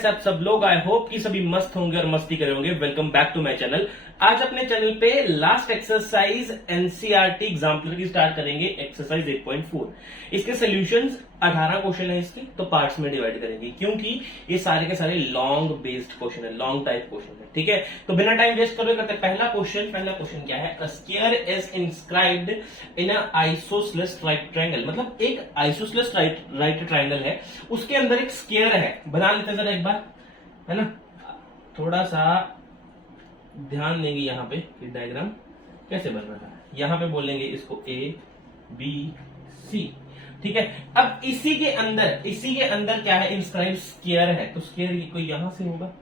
कैसे आप सब लोग? आई होप कि सभी मस्त होंगे और मस्ती करे होंगे। Welcome back to my channel. आज अपने चैनल पे लास्ट एक्सरसाइज एनसीईआरटी एग्जाम्पलर की स्टार्ट करेंगे, एक्सरसाइज 8.4। इसके सोल्यूशंस 18 क्वेश्चन है इसके, तो पार्ट्स में डिवाइड करेंगे क्योंकि ये सारे के सारे लॉन्ग बेस्ड क्वेश्चन है, लॉन्ग टाइप क्वेश्चन है। ठीक है, तो बिना टाइम वेस्ट करे करते हैं पहला क्वेश्चन क्या है? A square is inscribed in a isosceles right triangle. मतलब एक आइसोसेलेस राइट ट्रायंगल है, उसके अंदर एक स्क्वायर है। बना लेते हैं जरा एक बार, है ना। थोड़ा सा ध्यान देंगे यहाँ पे कि डायग्राम कैसे बन रहा है। यहाँ पे बोलेंगे इसको ए बी सी। ठीक है, अब इसी के अंदर क्या है? इंस्क्राइब स्क्वायर है, तो स्क्वायर कोई यहां से होगा,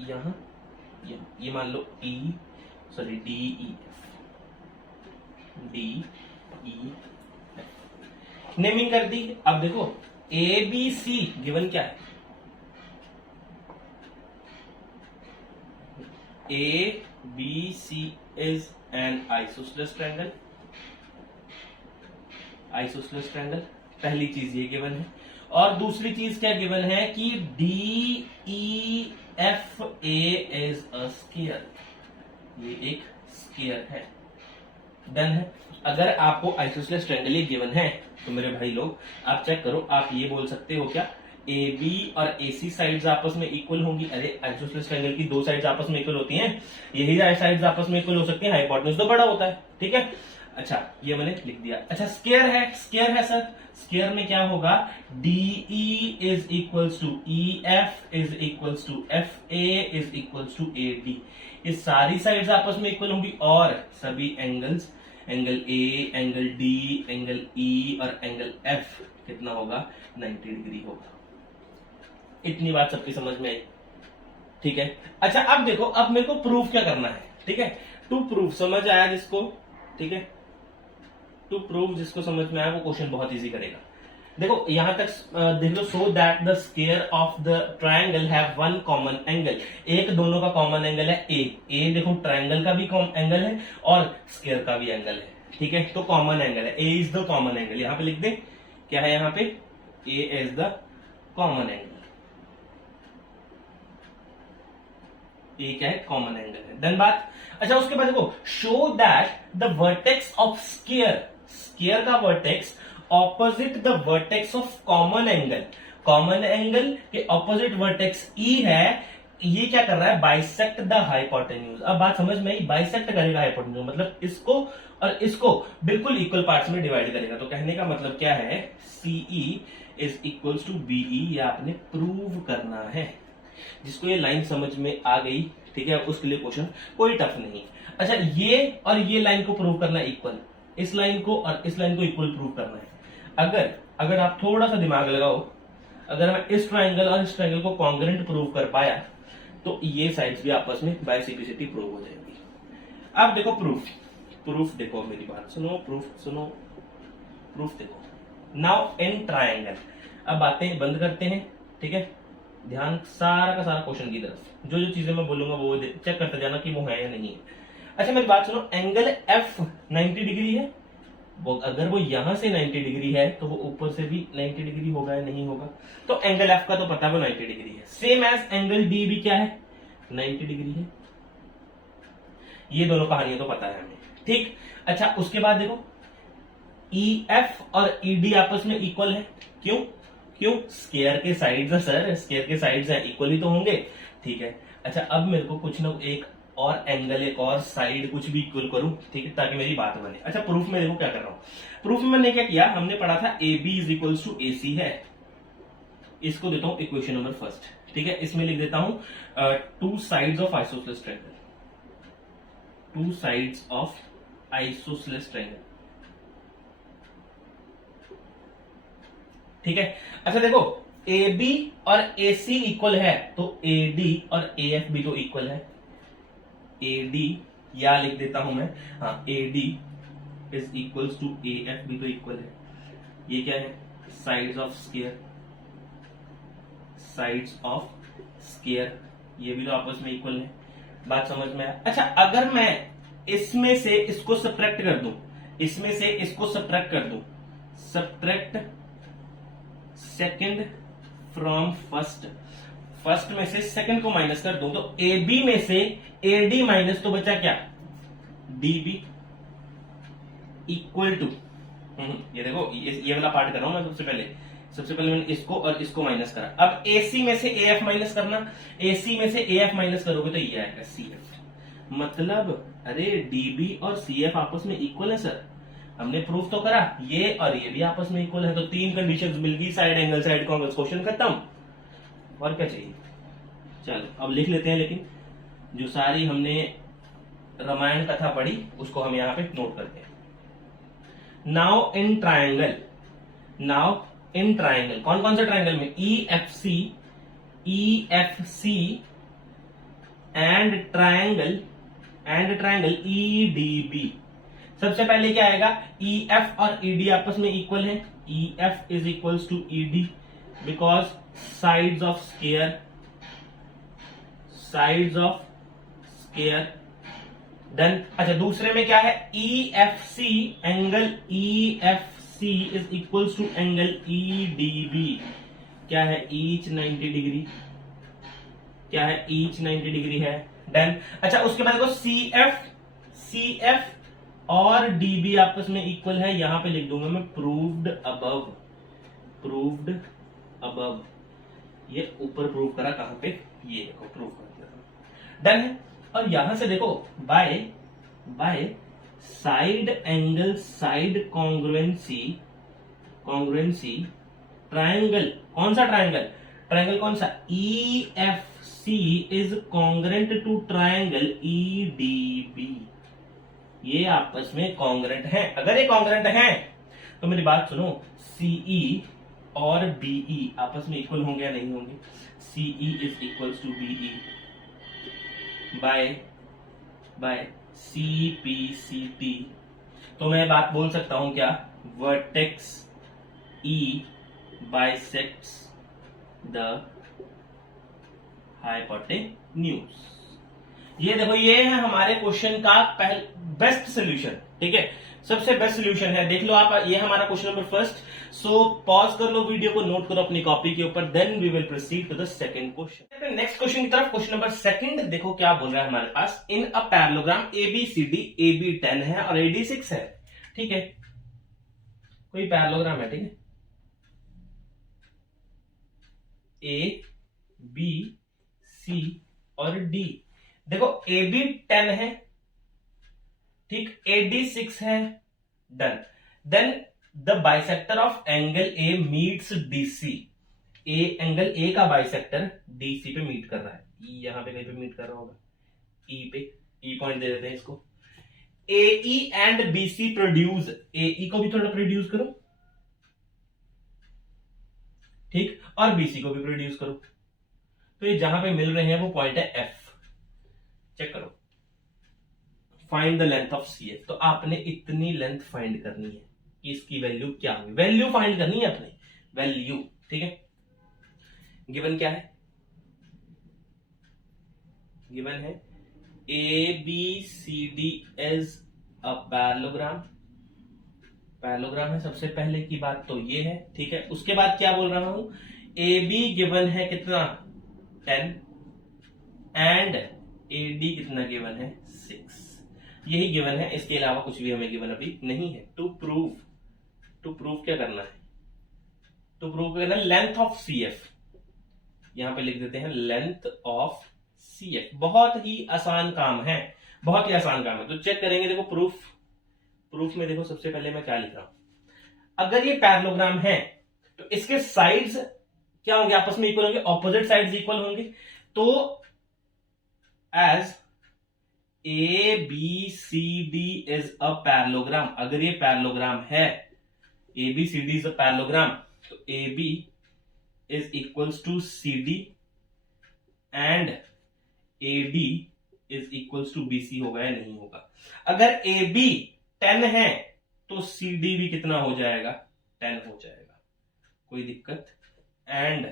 यहां ये मान लो डी ई एफ नेमिंग कर दी। अब देखो ए बी सी गिवन क्या है? A B C is an isosceles triangle. पहली चीज ये गिवन है, और दूसरी चीज क्या गिवन है कि D E F A is a square. ये एक स्क्वायर है। डन है। अगर आपको आइसोसेलेस ट्रायंगल ये गिवन है तो मेरे भाई लोग आप चेक करो, आप ये बोल सकते हो क्या ए बी और ए सी साइड्स आपस में इक्वल होंगी? अरे आइसोसेलेस ट्रायंगल की दो साइड्स आपस में इक्वल होती हैं, यही साइड्स आपस में इक्वल हो सकती हैं, हाइपोटेन्यूज तो बड़ा होता है। ठीक है, अच्छा ये मैंने लिख दिया। अच्छा स्क्वायर है सर, स्क्वायर में क्या होगा? DE is equals to E F is equals to F A is equals to A D. ये सारी साइड्स आपस में इक्वल होंगी और सभी angles, angle A, angle D, angle E और एंगल एफ कितना होगा? 90 डिग्री होगा। इतनी बात सबकी समझ में आई? ठीक है, अच्छा अब देखो, अब मेरे को प्रूफ क्या करना है? ठीक है, टू प्रूफ समझ आया जिसको, ठीक है, टू प्रूव जिसको समझ में आया वो क्वेश्चन बहुत इजी करेगा। देखो यहां तक देख लो, so that the square of the triangle have one common angle. एक दोनों का कॉमन एंगल है ए देखो ट्रायंगल का भी एंगल है और स्क्वायर का भी एंगल है। ठीक है, तो कॉमन एंगल है, ए इज द कॉमन एंगल। यहां पे लिख दे, क्या है यहां पे? ए इज द कॉमन एंगल। ए क्या है? कॉमन एंगल है। डन बात। अच्छा उसके बाद देखो, show that the vertex of square का vertex opposite the vertex of common angle के ऑपोजिट वर्टेक्स ई है। ये क्या कर रहा है? Bisect the hypotenuse. अब बात समझ में आई? बाइसेक्ट करेगा हाइपोटेन्यूज, मतलब इसको और इसको बिल्कुल इक्वल पार्ट्स में डिवाइड करेगा। तो कहने का मतलब क्या है? CE is equals to BE. ये आपने प्रूव करना है। जिसको ये लाइन समझ में आ गई, ठीक है, उसके लिए क्वेश्चन कोई टफ नहीं। अच्छा ये और ये लाइन को प्रूव करना इक्वल, इस लाइन को और इस लाइन को इक्वल प्रूव करना है। अगर आप थोड़ा सा दिमाग लगाओ, अगर मैं इस ट्रायंगल और इस ट्रायंगल को कॉन्ग्रेंट प्रूव कर पाया तो ये साइड्स भी आपस में बाइसेक्टिसिटी प्रूव हो जाएगी। अब देखो प्रूफ देखो, मेरी बात सुनो, प्रूफ देखो। नाउ इन ट्रायंगल, अब बातें बंद करते हैं, ठीक है, ध्यान सारा का सारा क्वेश्चन की तरफ। जो चीजें मैं बोलूंगा वो चेक करते जाना कि वो है या नहीं है। अच्छा मेरी बात सुनो, एंगल एफ 90 डिग्री है, वो अगर वो यहां से 90 डिग्री है तो वो ऊपर से भी 90 डिग्री होगा या नहीं होगा? तो एंगल एफ का तो पता है वो 90 डिग्री है। सेम एज एंगल डी भी क्या है? 90 डिग्री है। ये दोनों कहानियां तो पता है हमें, ठीक। अच्छा उसके बाद देखो, ई एफ और ई डी आपस में इक्वल है। क्यों? स्क्वायर के साइड्स है सर, स्क्वायर के साइड्स हैं, इक्वल ही तो होंगे। ठीक है, अच्छा अब मेरे को कुछ ना एक और एंगल, एक और साइड कुछ भी इक्वल करूं, ठीक है, ताकि मेरी बात बने। अच्छा प्रूफ में देखो क्या कर रहा हूं। प्रूफ में मैंने क्या किया? हमने पढ़ा था A B is equals to A C है। इसको देता हूं इक्वेशन नंबर फर्स्ट, ठीक है। इसमें लिख देता हूं two sides of isosceles triangle, two sides of isosceles triangle, ठीक है। अच्छा देखो, ए बी और ए सी इक्वल है तो ए डी और ए एफ भी तो इक्वल है। ए डी या लिख देता हूं मैं, हाँ, A D is equals to A F भी तो इक्वल है। ये क्या है? साइड्स ऑफ स्क्वायर, ये भी तो आपस में इक्वल है। बात समझ में आया? अच्छा अगर मैं इसमें से इसको सब्ट्रैक्ट कर दूं, subtract second from first, first में से सेकंड को माइनस कर दूं तो ए बी में से ए डी माइनस तो बचा क्या, डी बी इक्वल टू, ये देखो ये वाला पार्ट कर रहा हूं मैं सबसे पहले मैंने इसको और इसको माइनस करा। अब AC में से AF माइनस करना, AC में से AF माइनस करोगे तो ये आएगा CF। मतलब अरे DB और CF आपस में इक्वल है सर, हमने प्रूफ तो करा, ये और ये भी आपस में इक्वल है, तो 3 कंडीशंस मिल गई, side angle side convex, question खत्म। और क्या चाहिए, चलो अब लिख लेते हैं, लेकिन जो सारी हमने रामायण कथा पढ़ी उसको हम यहां पे नोट करते हैं। नाउ इन ट्रायंगल, कौन कौन से ट्रायंगल में, EFC एंड ट्रायंगल EDB। सबसे पहले क्या आएगा, EF और ED आपस में इक्वल है, EF is equals to ED because sides of square done. अच्छा दूसरे में क्या है, EFC angle EFC is equals to angle EDB, क्या है, ईच 90 डिग्री, क्या है, ईच 90 डिग्री है, डन। अच्छा उसके बाद देखो CF और DB आपस में इक्वल है, यहां पे लिख दूंगा मैं प्रूव्ड अबव, ये ऊपर प्रूव करा, कहां पे, ये देखो प्रूव कर दिया, डन है। और यहां से देखो by side angle side congruency triangle, कौन सा ट्रायंगल कौन सा, EFC is congruent to triangle EDB, ये आपस में कॉन्ग्रेंट है। अगर ये कॉन्ग्रेंट है तो मेरी बात सुनो, CE और BE आपस में इक्वल होंगे या नहीं होंगे, CE is equals to BE by CPCT। तो मैं बात बोल सकता हूं क्या, vertex E bisects the hypotenuse. ये देखो ये है हमारे क्वेश्चन का बेस्ट सोल्यूशन, ठीक है, सबसे बेस्ट सोल्यूशन है, देख लो आप, ये हमारा question number first. So pause कर लो वीडियो को, नोट करो अपनी कॉपी के ऊपर, then we will proceed to the second question. Next question की तरफ, क्वेश्चन नंबर सेकंड देखो क्या बोल रहा है हमारे पास, इन अ पैरेललोग्राम ABCD, AB 10 है और AD 6 है, ठीक है, कोई पैरेललोग्राम है, ठीक है, A B C और D, देखो AB 10 है, ठीक, AD 6 है, done. Then the bisector of angle A meets DC, angle A का बाइसेक्टर DC पे मीट कर रहा है, यहां पे कहीं पे मीट कर रहा होगा, E पे, E पॉइंट दे देते हैं इसको। AE and BC produce, AE को भी थोड़ा प्रोड्यूस करो, ठीक, और BC को भी प्रोड्यूस करो, तो ये जहां पे मिल रहे हैं वो पॉइंट है F, चेक करो। Find the length of CF, तो आपने इतनी लेंथ फाइंड करनी है कि इसकी वैल्यू क्या होगी, वैल्यू फाइंड करनी है अपने, वैल्यू, ठीक है। गिवन क्या है, गिवन है ABCD एज अ पैरेललोग्राम है, सबसे पहले की बात तो ये है, ठीक है। उसके बाद क्या बोल रहा हूं, AB गिवन है कितना, 10 एंड AD कितना गिवन है, 6, यही गिवन है, इसके अलावा कुछ भी हमें गिवन अभी नहीं है। टू प्रूव क्या करना है, टू प्रूव करना लेंथ ऑफ CF, यहां पे लिख देते हैं लेंथ ऑफ CF, बहुत ही आसान काम है, बहुत ही आसान काम है। तो चेक करेंगे, देखो प्रूफ में देखो सबसे पहले मैं क्या लिख रहा हूं, अगर ये पैरेललोग्राम है तो इसके साइड्स क्या होंगे, आपस में इक्वल होंगे, ऑपोजिट साइड्स इक्वल होंगे, तो as ABCD is a parallelogram, अगर ये पैरेललोग्राम है, ABCD इज अ पैरेललोग्राम, तो AB is equals to CD and AD is equals to BC, होगा या नहीं होगा। अगर AB 10 है तो CD भी कितना हो जाएगा, 10 हो जाएगा, कोई दिक्कत। एंड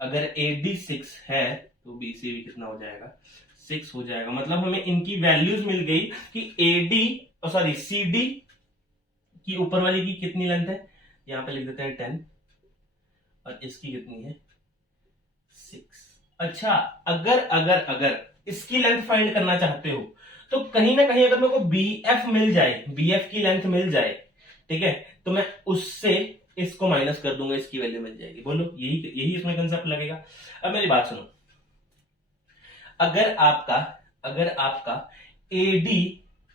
अगर AD 6 है तो BC भी कितना हो जाएगा, 6 हो जाएगा। मतलब हमें इनकी वैल्यूज मिल गई कि CD की ऊपर वाली की कितनी लेंथ है, यहां पे लिख देते हैं 10, और इसकी कितनी है, 6। अच्छा, अगर अगर अगर इसकी लेंथ फाइंड करना चाहते हो तो कहीं ना कहीं अगर मेरे को बी एफ मिल जाए, बी एफ की लेंथ मिल जाए, ठीक है, तो मैं उससे इसको माइनस कर दूंगा, इसकी वैल्यू मिल जाएगी। बोलो, यही यही इसमें कंसेप्ट लगेगा। अब मेरी बात सुनो, अगर आपका अगर आपका एडी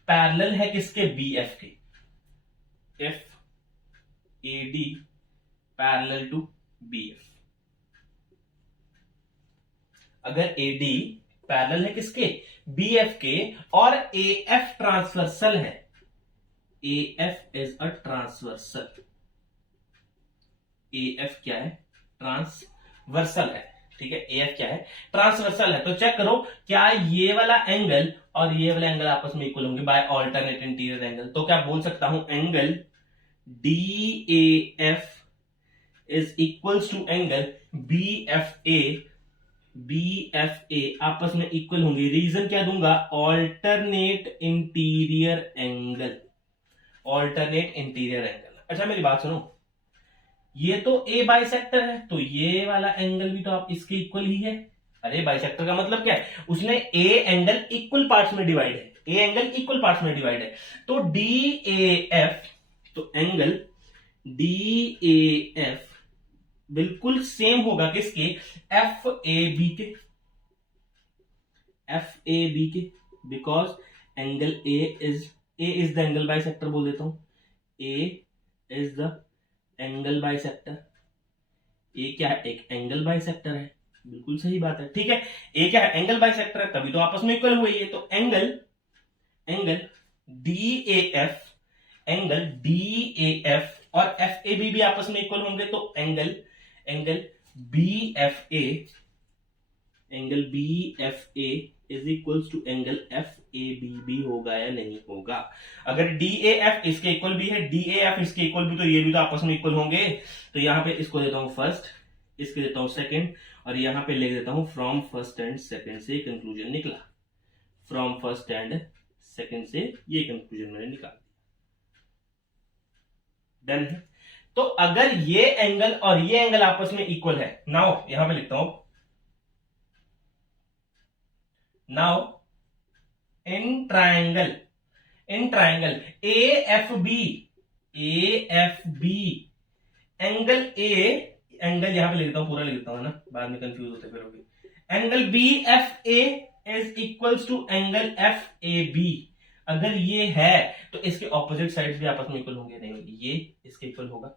पैरेलल है किसके, बी एफ के, if AD parallel to B F, अगर एडी पैरेलल है किसके, बी एफ के, और ए एफ ट्रांसवर्सल है, ए F is a transversal, A F क्या है, ट्रांसवर्सल है, ठीक है, ए एफ क्या है, ट्रांसवर्सल है। तो चेक करो क्या ये वाला एंगल और ये वाला एंगल आपस में इक्वल होंगे बाय ऑल्टरनेट इंटीरियर एंगल। तो क्या बोल सकता हूं, angle D A F is equals to angle B F A, B F A आपस में इक्वल होंगे। रीजन क्या दूंगा, alternate interior angle, alternate interior angle. अच्छा मेरी बात सुनो, ये तो ए बाइसेक्टर है, तो ये वाला एंगल भी तो आप इसके इक्वल ही है। अरे बाइसेक्टर का मतलब क्या है, उसने ए एंगल इक्वल पार्ट्स में डिवाइड है, ए एंगल इक्वल पार्ट्स में डिवाइड है। तो डी ए एफ, तो एंगल डी ए एफ बिल्कुल सेम होगा किसके, एफ ए बी के, एफ ए बी के, because angle A is the angle bisector, बोल देता हूं, ए इज द एंगल बाइसेक्टर। ए क्या है, एक एंगल बाइसेक्टर है, बिल्कुल सही बात है, ठीक है, ए क्या है, एंगल बाइसेक्टर है, तभी तो आपस में इक्वल हुए ये। तो angle D A F, angle D A F और एफ ए बी भी आपस में इक्वल होंगे, तो angle B F A, angle B F A is equals to angle F A B भी होगा या नहीं होगा। अगर डी ए एफ इसके इक्वल भी है, डी ए एफ इसके इक्वल भी, तो ये भी तो आपस में इक्वल होंगे। तो यहां पे इसको देता हूं फर्स्ट, इसके देता हूं सेकंड, और यहां पे लिख देता हूं फ्रॉम फर्स्ट एंड सेकंड से कंक्लूजन निकला, फ्रॉम फर्स्ट एंड सेकंड से ये कंक्लूजन मैंने निकाल दिया। डन है। तो अगर ये एंगल और ये एंगल आपस में इक्वल है, नाउ यहां पे लिखता हूं, now in triangle AFB, angle A, angle यहां पे लिख देता हूं, पूरा लिख देता हूं ना, बाद में कंफ्यूज होते फिरोगे। Angle BFA is equals to angle FAB। अगर ये है तो इसके ऑपोजिट साइड्स भी आपस में इक्वल होंगे, नहीं होंगे, ये इसके इक्वल होगा।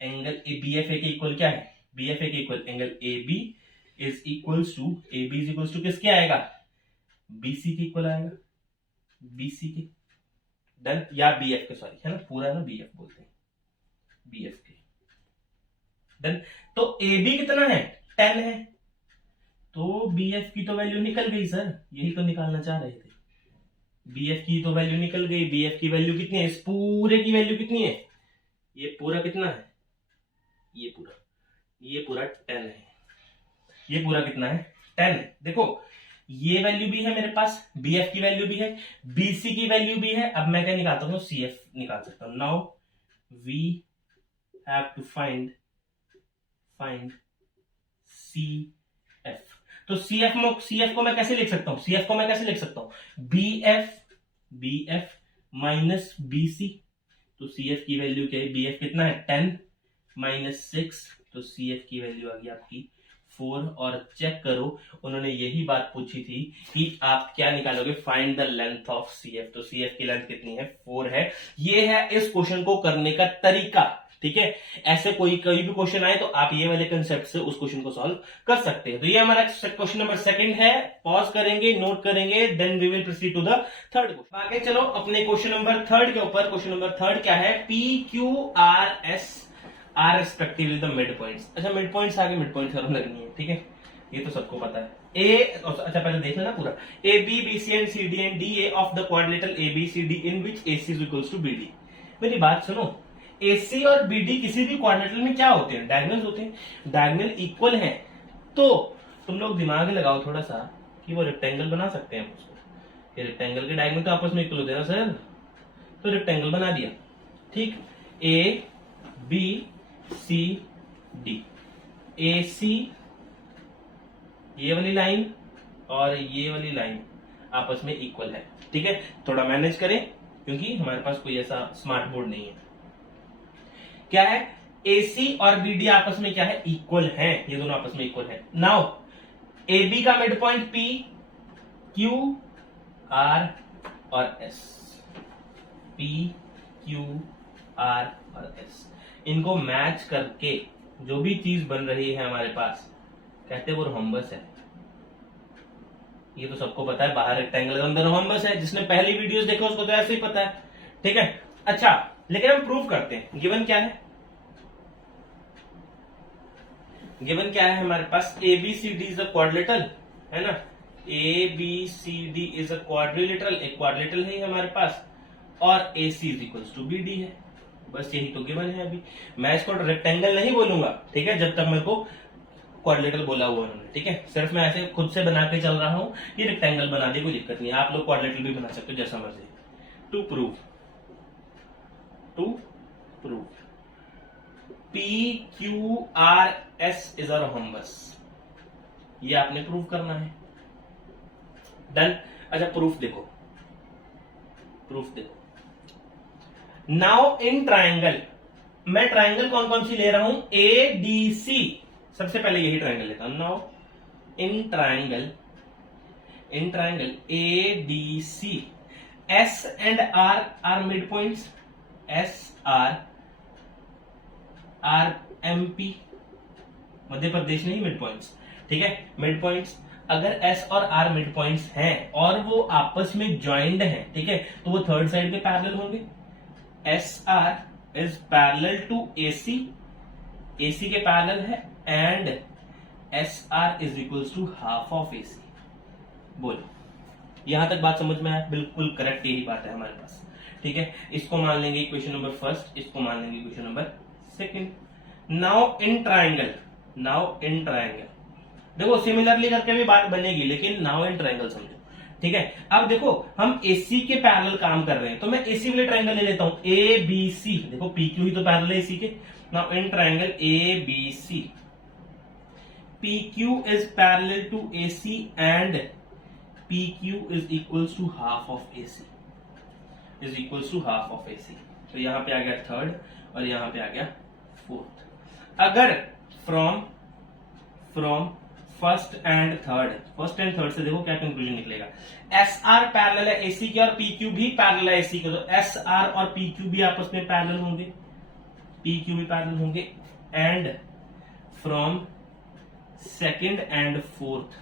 एंगल BFA के इक्वल क्या है, BFA के equal angle AB is equals to, AB is equals to किसके आएगा, BC के इक्वल आएगा, BC के। डन, या BF के, सॉरी है ना, पूरा ना BF बोलते हैं, BF के। डन। तो AB कितना है, 10 है, तो BF की तो वैल्यू निकल गई सर, यही तो निकालना चाह रहे थे। BF की तो वैल्यू निकल गई। BF की वैल्यू कितनी है, इस पूरे की वैल्यू कितनी है, ये पूरा कितना है, ये पूरा 10 है, ये पूरा कितना है, 10 है। देखो ये वैल्यू भी है मेरे पास, BF की वैल्यू भी है, BC की वैल्यू भी है। अब मैं क्या निकालता हूं, CF निकाल सकता हूं। Now we have to find CF। तो CF को मैं कैसे लिख सकता हूं, CF को मैं कैसे लिख सकता हूं, BF माइनस BC। तो CF की वैल्यू क्या है, BF कितना है, 10 माइनस 6, तो CF की वैल्यू आ गई आपकी 4। और चेक करो, उन्होंने यही बात पूछी थी कि आप क्या निकालोगे, find the length of CF। तो CF की लेंथ कितनी है, 4 है। ये है इस क्वेश्चन को करने का तरीका, ठीक है। ऐसे कोई भी क्वेश्चन आए तो आप ये वाले कंसेप्ट से उस क्वेश्चन को सॉल्व कर सकते हैं। तो ये हमारा क्वेश्चन नंबर 2 है। पॉज करेंगे, नोट करेंगे, then we will proceed to the third question. आगे चलो अपने क्वेश्चन नंबर 3 के ऊपर। क्वेश्चन नंबर 3 क्या है, PQRS are respectively the mid points. अच्छा मिड पॉइंट्स आगे मिड पॉइंट थ्योरम लगनी है, ठीक है, ये तो सबको पता है। अच्छा पहले देख लेना पूरा, AB BC and CD and DA of the quadrilateral ABCD in which AC is equals to BD। मेरी बात सुनो, AC और BD किसी भी क्वाड्रिलेटरल में क्या होते हैं, डायगोनल होते हैं। डायगोनल इक्वल है तो तुम लोग दिमाग लगाओ थोड़ा सा कि वो रेक्टेंगल बना सकते हैं उसको। रेक्टेंगल के डायगोनल तो आपस में इक्वल होते हैं ना सर, तो रेक्टेंगल बना दिया, ठीक। ABCD AC ये वाली लाइन और ये वाली लाइन आपस में इक्वल है। ठीक है, थोड़ा मैनेज करें क्योंकि हमारे पास कोई ऐसा स्मार्ट बोर्ड नहीं है। क्या है, AC और BD आपस में क्या है, इक्वल हैं, ये दोनों आपस में इक्वल हैं। नाउ AB का mid point P, Q, R और S, P, Q, R और S, इनको मैच करके जो भी चीज बन रही है हमारे पास, कहते हैं वो रोम्बस है। ये तो सबको पता है, बाहर रेक्टेंगल अंदर रोम्बस है। जिसने पहली वीडियोस देखे उसको तो ऐसे ही पता है। ठीक है, अच्छा लेकिन हम प्रूव करते हैं। गिवन क्या है, गिवन क्या है हमारे पास, ABCD इज अ क्वाड्रिलेटरल, है ना, ABCD इज अ क्वाड्रिलेटरल, एक क्वाड्रिलेटरल है हमारे पास, और AC is equals to BD है। बस यही तो गिवन है। अभी मैं इसको रेक्टेंगल नहीं बोलूंगा, ठीक है, जब तक मेरे को क्वाड्रिलेटरल बोला हुआ उन्होंने। ठीक है, सिर्फ मैं ऐसे खुद से बना के चल रहा हूं कि रेक्टेंगल बना दी, कोई दिक्कत नहीं है, आप लोग क्वाड्रिलेटरल भी बना सकते हो जैसा मर्जी। To prove PQRS is a rhombus, ये आपने प्रूव करना है। डन। अच्छा प्रूफ देखो, नाउ इन ट्राइंगल, मैं ट्राइंगल कौन कौन सी ले रहा हूं, ADC, सबसे पहले यही ट्राइंगल लेता हूं। Now in triangle ADC, S and R are mid points, SR RMP, Madhya Pradesh नहीं, मिड पॉइंट्स। ठीक है, मिड पॉइंट्स, अगर S और R मिड पॉइंट्स हैं और वो आपस में ज्वाइंड हैं, ठीक है, तो वो थर्ड साइड के पैरेलल होंगे। SR is parallel to AC, AC के पैरेलल है, and SR is equals to half of AC। बोलो, यहां तक बात समझ में आया? बिल्कुल करेक्ट, यही बात है हमारे पास। ठीक है, इसको मान लेंगे इक्वेशन नंबर फर्स्ट, इसको मान लेंगे equation number second. Now in triangle, देखो सिमिलरली करके भी बात बनेगी, लेकिन नाउ इन ट्राइंगल समझो। ठीक है, अब देखो हम AC के पैरेलल काम कर रहे हैं, तो मैं AC वाले ट्राइंगल ले लेता हूं, ABC, देखो PQ ही तो पैरेलल है AC के। Now in triangle ABC, PQ is parallel to AC and PQ is equals to half of AC, तो यहां पे आ गया थर्ड और यहां पे आ गया फोर्थ। अगर फ्रॉम फर्स्ट एंड थर्ड से देखो क्या कंक्लूजन निकलेगा, SR पैरेलल है AC के और PQ भी पैरेलल है AC के, तो SR और PQ भी आपस में पैरेलल होंगे, and from second and fourth,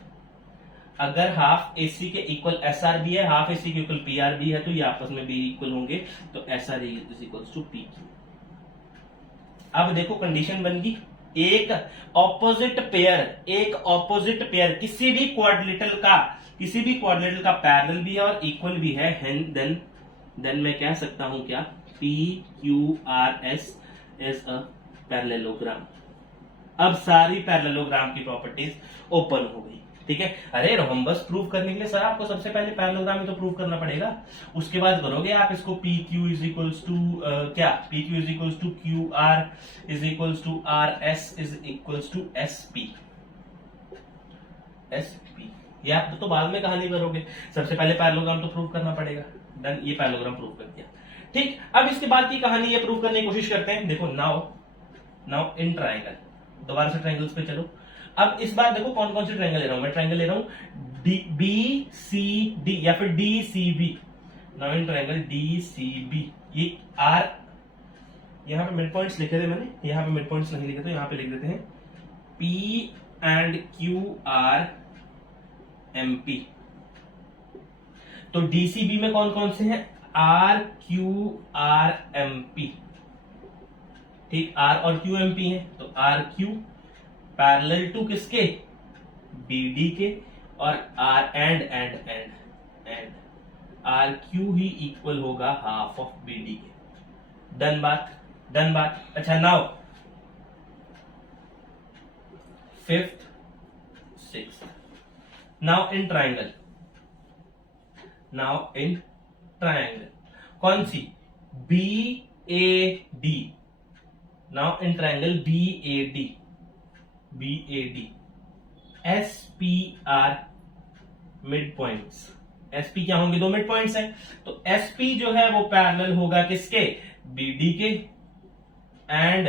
अगर हाफ AC के इक्वल SR भी है, हाफ AC के इक्वल PR भी है, तो ये आपस में भी इक्वल होंगे, तो SR is equals to PQ। अब देखो कंडीशन बन गई, एक ऑपोजिट पेयर किसी भी क्वाड्रिलेटरल का पैरेलल भी है और इक्वल भी है, देन मैं कह सकता हूं क्या, PQRS इज अ पैरेललोग्राम। अब सारी पैरेललोग्राम की प्रॉपर्टीज ओपन हो गई। ठीक है, अरे रोम्बस प्रूव करने के लिए सर आपको सबसे पहले पैरेललोग्राम ही तो प्रूव करना पड़ेगा, उसके बाद करोगे आप इसको PQ इज इक्वल्स टू क्या, PQ is equals to QR is equals to RS is equals to SP। ये आप तो बाद में कहानी करोगे, सबसे पहले पैरेललोग्राम तो प्रूव करना पड़ेगा। डन, ये पैरेललोग्राम प्रूव कर दिया। ठीक, अब इसके बाद की कहानी ये प्रूव करने की कोशिश करते हैं। देखो नाउ इन ट्राइंगल, दोबारा से ट्राइंगल्स पे चलो। अब इस बार देखो कौन कौन से ट्राइंगल ले रहा हूं मैं, ट्राइंगल ले रहा हूं BCD या फिर DCB। Now in triangle DCB, ये R, यहां पे मिड पॉइंट्स लिखे थे मैंने, यहां पे मिड पॉइंट्स नहीं लिखे तो यहां पे लिख देते हैं P and Q R MP। तो DCB में कौन कौन से हैं, R Q R MP। ठीक, R और Q MP है, तो R Q पैरेलल टू किसके, BD के, और R and R Q he equal होगा हाफ ऑफ BD के। डन बात। अच्छा now fifth sixth, now in triangle कौन सी, BAD। Now in triangle BAD, S P R mid points. SP क्या होंगे? दो मिड पॉइंट्स हैं, तो एसपी जो है वो पैरेलल होगा किसके? बीडी के, एंड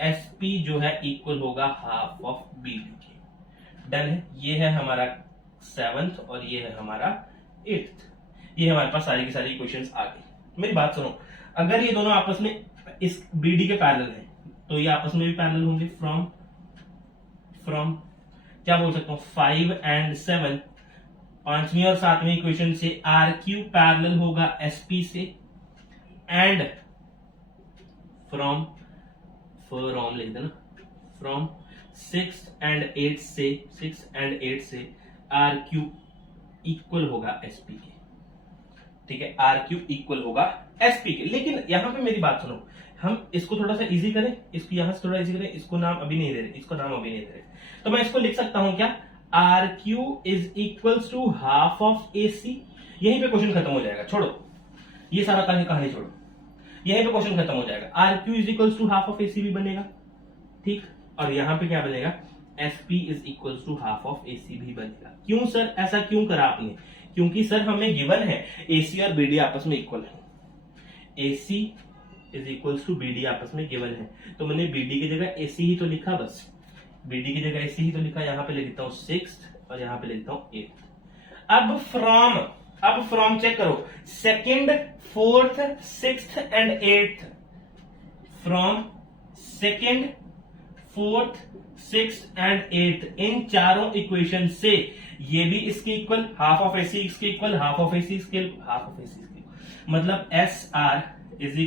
एसपी जो है इक्वल होगा हाफ ऑफ बीडी के। डन है। ये है हमारा 7th और ये है हमारा 8th। ये हमारे पास सारी की सारी क्वेश्चंस आ गई। मेरी बात सुनो, अगर ये दोनों आपस में इस बीडी के पैरेलल हैं तो ये आपस में भी पैरेलल होंगे। फ्रॉम क्या बोल सकता हूं? 5 एंड 7, पांचवी और सातवीं इक्वेशन से आर क्यू पैरेलल होगा एसपी से, एंड फ्रॉम लिख देना, फ्रॉम 6 एंड 8 से आर क्यू इक्वल होगा एसपी के। ठीक है, आर क्यू इक्वल होगा एसपी के। लेकिन यहां पे मेरी बात सुनो, हम इसको थोड़ा सा इजी करें, इसको यहां से थोड़ा इजी करें, इसको नाम अभी नहीं दे रहे, तो मैं इसको लिख सकता हूं क्या? R Q is equals to half of A C. यहीं पे क्वेश्चन खत्म हो जाएगा, छोड़ो ये सारा कहानी छोड़ो, यहीं पे क्वेश्चन खत्म हो जाएगा। R Q is equals to half of A C भी बनेगा, ठीक, और यहां पे क्या बनेगा? S P is equals to half of A C भी बनेगा। क्यों सर, ऐसा क्यों करा आपने? क्योंकि सर हमें गिवन है एसी और बीडी आपस में इक्वल है, AC is equals to BD आपस में गिवन है, तो मैंने बीडी की जगह एसी ही तो लिखा, बस बीडी की जगह एसी ही तो लिखा। यहां पे लिख देता हूं 6th और यहां पे लिख देता हूं 8th। अब फ्रॉम चेक करो, 2nd, 4th, 6th and 8th। From 2nd, 4th, 6th and 8th, इन चारों इक्वेशन से ये भी इसके इक्वल, हाफ ऑफ एसी इसके इक्वल, हाफ ऑफ एसी इसके मतलब S R is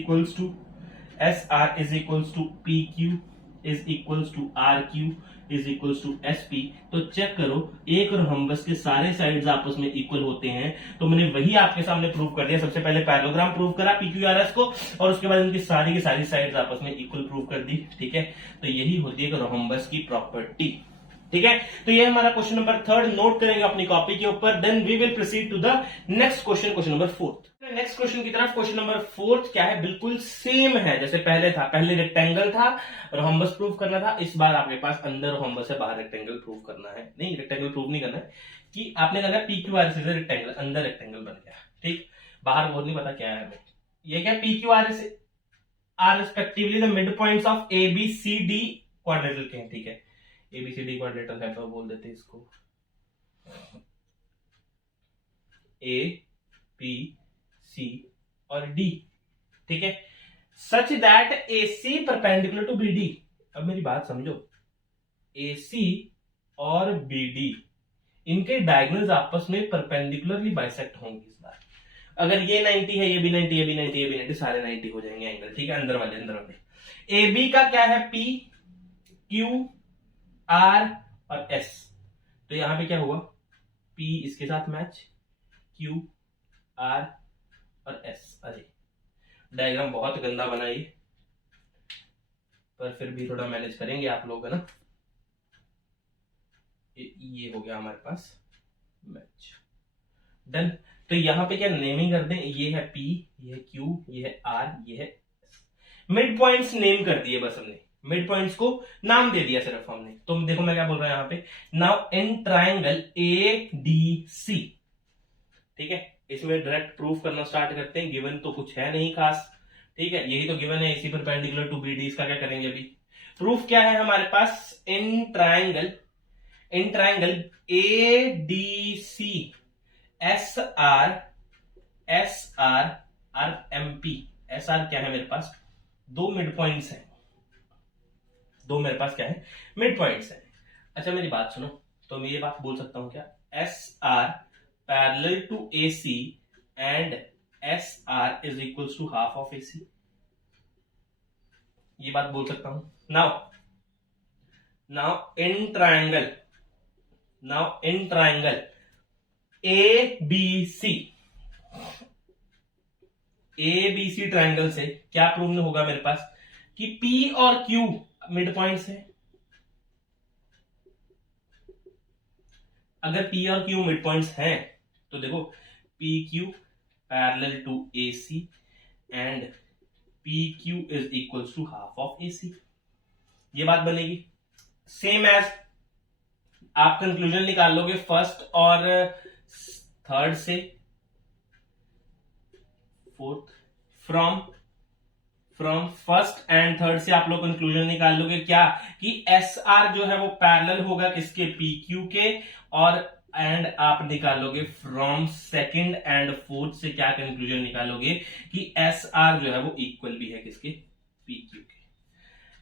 equals to P Q is equals to R Q is equals to S P. तो check करो, एक रोम्बस के सारे साइड्स आपस में इक्वल होते हैं, तो मैंने वही आपके सामने प्रूव कर दिया। सबसे पहले पैरेललोग्राम प्रूव करा पीक्यूआरएस को, और उसके बाद इनकी सारी की सारी साइड्स आपस में इक्वल प्रूव कर दी। ठीक है, तो यही होती है रोम्बस की प्रॉपर्टी। ठीक है, तो ये हमारा क्वेश्चन नंबर 3 नोट करेंगे अपनी कॉपी के ऊपर। Then we will proceed to the next question number 4। Next question की तरफ। क्वेश्चन नंबर 4 क्या है? बिल्कुल सेम है जैसे पहले था। पहले रेक्टेंगल था, रोम्बस प्रूव करना था। इस बार आपके पास अंदर रोम्बस है, बाहर रेक्टेंगल प्रूव करना है। नहीं, रेक्टेंगल प्रूव नहीं करना है, कि आपने करना है पीक्यूआर से रेक्टेंगल, अंदर रेक्टेंगल बन गया। ठीक, बाहर बहुत नहीं पता क्या है हमें। ये क्या? PQR S are respectively the mid points of A B C D quadrilateral के हैं। ठीक है, एबीसीडी क्वाड्रेटल है तो बोल देते हैं इसको ए बी सी और डी। ठीक है, such that A C perpendicular to B D. अब मेरी बात समझो, ए सी और बी डी इनके डायगोनल्स आपस में परपेंडिकुलरली बाइसेक्ट होंगे इस बार। अगर ये 90 है, ये भी 90, ये भी 90, ये भी 90, सारे 90 हो जाएंगे एंगल। ठीक है, अंदर वाले। ए बी का क्या है? पी क्यू आर और एस। तो यहां पे क्या हुआ? P इसके साथ मैच, Q R और S। अरे डायग्राम बहुत गंदा बना ये, पर फिर भी थोड़ा मैनेज करेंगे आप लोग, है ना। ये हो गया हमारे पास मैच। डन। तो यहां पे क्या नेमिंग कर दें? ये है P, ये है Q, ये है R, ये है S। मिड पॉइंट्स नेम कर दिए बस हमने, मिड पॉइंट्स को नाम दे दिया सिर्फ हमने। तो देखो मैं क्या बोल रहा हूं यहां पे, now in triangle A D C. ठीक है, इसमें डायरेक्ट प्रूफ करना स्टार्ट करते हैं। गिवन तो कुछ है नहीं खास, ठीक है, यही तो गिवन है, इसी परपेंडिकुलर टू बी डी। इसका क्या करेंगे अभी? प्रूफ क्या है हमारे पास? In triangle A D C S R और एम पी। एस आर क्या है मेरे पास? दो मिड पॉइंट्स हैं, दो मेरे पास क्या है? मिड पॉइंट्स है। अच्छा मेरी बात सुनो, तो मैं ये बात बोल सकता हूं क्या? S R parallel to A C and S R is equals to half of A C. ये बात बोल सकता हूं। Now in triangle A B C triangle से क्या प्रूव होगा मेरे पास? कि P और Q मिड पॉइंट्स है। अगर P और Q मिड पॉइंट्स हैं तो देखो PQ parallel to AC and PQ is equals to half of AC। ये बात बनेगी। सेम एज आप कंक्लूजन निकाल लोगे फर्स्ट और थर्ड से, fourth, from first and third से आप लोग कंक्लूजन निकाल लोगे क्या, कि एस आर जो है वो पैरेलल होगा किसके, पी क्यू के, और एंड आप निकालोगे फ्रॉम सेकंड एंड फोर्थ से क्या कंक्लूजन निकालोगे, कि एस आर जो है वो इक्वल भी है किसके, पी क्यू के।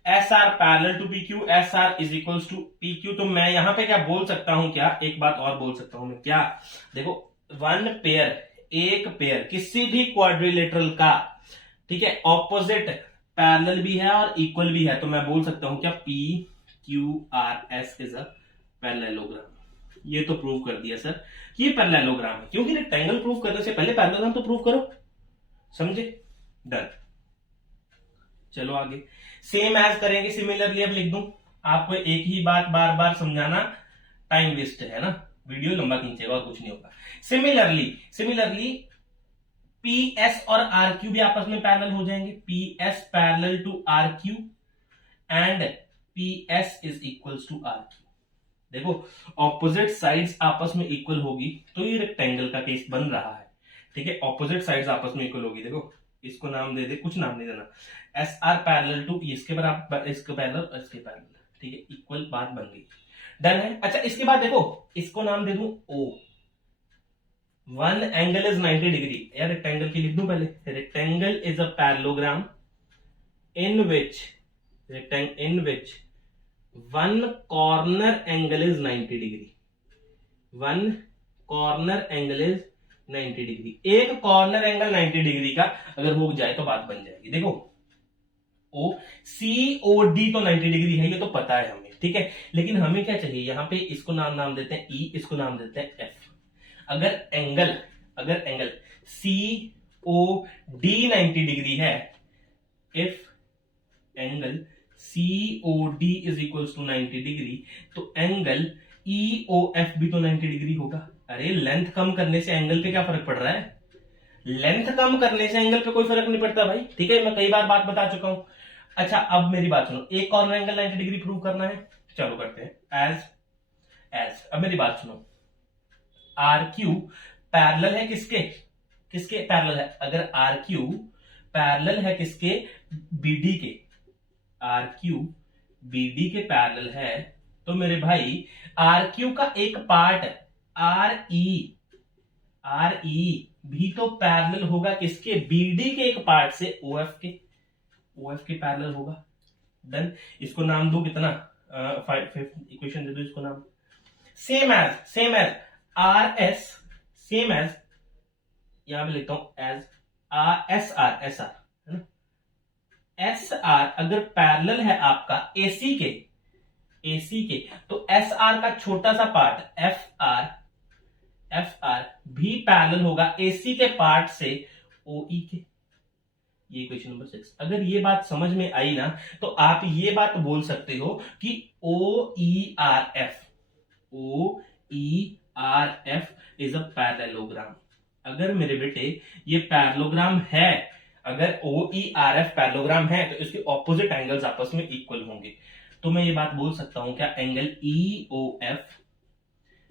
S R parallel to P Q, S R is equals to P Q. तो मैं यहां पे क्या बोल सकता हूं, क्या एक बात और बोल सकता हूं मैं, क्या देखो, वन पेयर, एक पेयर किसी भी क्वाड्रिलेटरल का, ठीक है, ऑपोजिट पैरेलल भी है और इक्वल भी है, तो मैं बोल सकता हूं क्या, P Q R S is a parallelogram. ये तो प्रूव कर दिया सर कि ये पैरेललोग्राम है, क्योंकि रेक्टेंगल प्रूव करने से पहले पैरेललोग्राम तो प्रूव करो, समझे, डन। चलो आगे, सेम एज करेंगे, सिमिलरली अब लिख दूं, आपको एक ही बात बार बार समझाना टाइम वेस्ट है ना, वीडियो लंबा खींचेगा और कुछ नहीं होगा। सिमिलरली पी एस और आर क्यू भी आपस में पैरेलल हो जाएंगे, P S parallel to R Q and P S is equals to R Q. देखो ऑपोजिट साइड्स आपस में इक्वल होगी तो ये रेक्टेंगल का केस बन रहा है, ठीक है, ऑपोजिट साइड्स आपस में इक्वल होगी। देखो इसको नाम दे दे, कुछ नाम नहीं देना, एस आर पैरेलल टू इसके बराबर, इसके पैरेलल, इसके पैरेलल, ठीक है, इक्वल बात बन गई, डन है। अच्छा इसके बाद देखो इसको नाम दे दूं ओ, वन एंगल इज 90 डिग्री, यार रेक्टेंगल की लिख दूं पहले, rectangle is a parallelogram in which one corner angle is 90 degree, one corner angle is 90 degree, एक कॉर्नर एंगल 90 डिग्री का अगर हो जाए तो बात बन जाएगी। देखो ओ सी ओ डी तो 90 डिग्री है, ये तो पता है हमें, ठीक है, लेकिन हमें क्या चाहिए, यहां पे इसको नाम देते हैं ई, इसको नाम देते हैं एफ। अगर angle C O D 90 degree है, if angle C O D is equal to 90 degree, तो एंगल ई ओ एफ भी तो 90 डिग्री होगा। अरे लेंथ कम करने से एंगल पे क्या फर्क पड़ रहा है, लेंथ कम करने से एंगल पे कोई फर्क नहीं पड़ता भाई, ठीक है, मैं कई बार बात बता चुका हूं। अच्छा अब मेरी बात सुनो, एक कॉर्नर एंगल 90 डिग्री प्रूव करना है, चलो करते हैं, एज अब मेरी बात सुनो, आर क्यू पैरेलल है किसके पैरेलल है, अगर आर क्यू पैरेलल है किसके, बीडी के, आर क्यू बीडी के पैरेलल है, तो मेरे भाई आर क्यू का एक पार्ट आर ई भी तो पैरेलल होगा किसके, बीडी के एक पार्ट से, ओएफ के पैरेलल होगा, डन। इसको नाम दो कितना, फिफ्थ इक्वेशन दे दो इसको नाम, same as R S, same as, यहां पे लिखता हूं एज एस आर है ना, एस आर अगर पैरेलल है आपका एसी के, तो एस आर का छोटा सा पार्ट एफ आर भी पैरेलल होगा एसी के पार्ट से ओई के। ये क्वेश्चन नंबर 6, अगर ये बात समझ में आई ना, तो आप ये बात बोल सकते हो कि O E R F is a parallelogram. अगर मेरे बेटे ये पैरेललोग्राम है, अगर O E R F parallelogram है, तो इसके ऑपोजिट एंगल्स आपस में इक्वल होंगे, तो मैं ये बात बोल सकता हूं क्या, angle E O F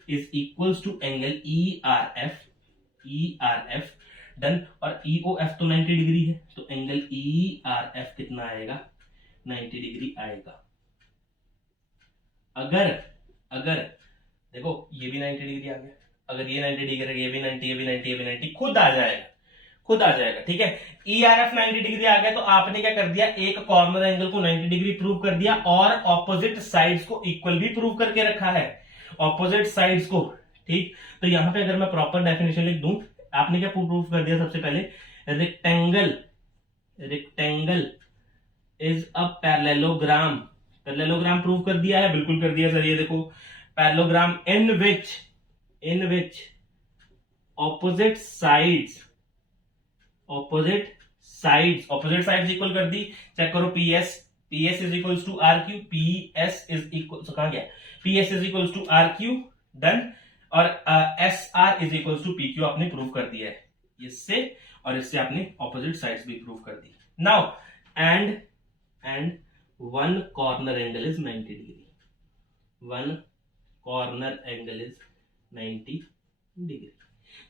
is equals to angle E R F, done. और ई ओ एफ तो 90 डिग्री है, तो एंगल ई आर एफ कितना आएगा, 90 डिग्री आएगा। अगर देखो ये भी 90 डिग्री आ गया, अगर ये 90 डिग्री, ये भी 90, ये भी 90, ये भी 90, खुद आ जाएगा, ठीक है। ई आर एफ 90 डिग्री आ गया, तो आपने क्या कर दिया, एक कॉर्नर एंगल को 90 डिग्री प्रूव कर दिया और ऑपोजिट साइड्स को इक्वल भी प्रूव करके रखा है, ऑपोजिट साइड्स को, ठीक। तो यहां पे अगर मैं प्रॉपर डेफिनेशन लिख दूं, आपने क्या प्रूव कर दिया, सबसे पहले rectangle is a parallelogram prove कर दिया है, बिल्कुल कर दिया सर। ये देखो parallelogram in which opposite sides equal कर दी, चेक करो, PS is equal to R Q, PS is equal, कहां गया, PS is equal to R Q, done. और S R is equal to P Q आपने prove कर दिया है इससे, और इससे आपने ऑपोजिट साइड्स भी प्रूव कर दी। Now and one corner angle is 90 degree, one corner angle is 90 degree.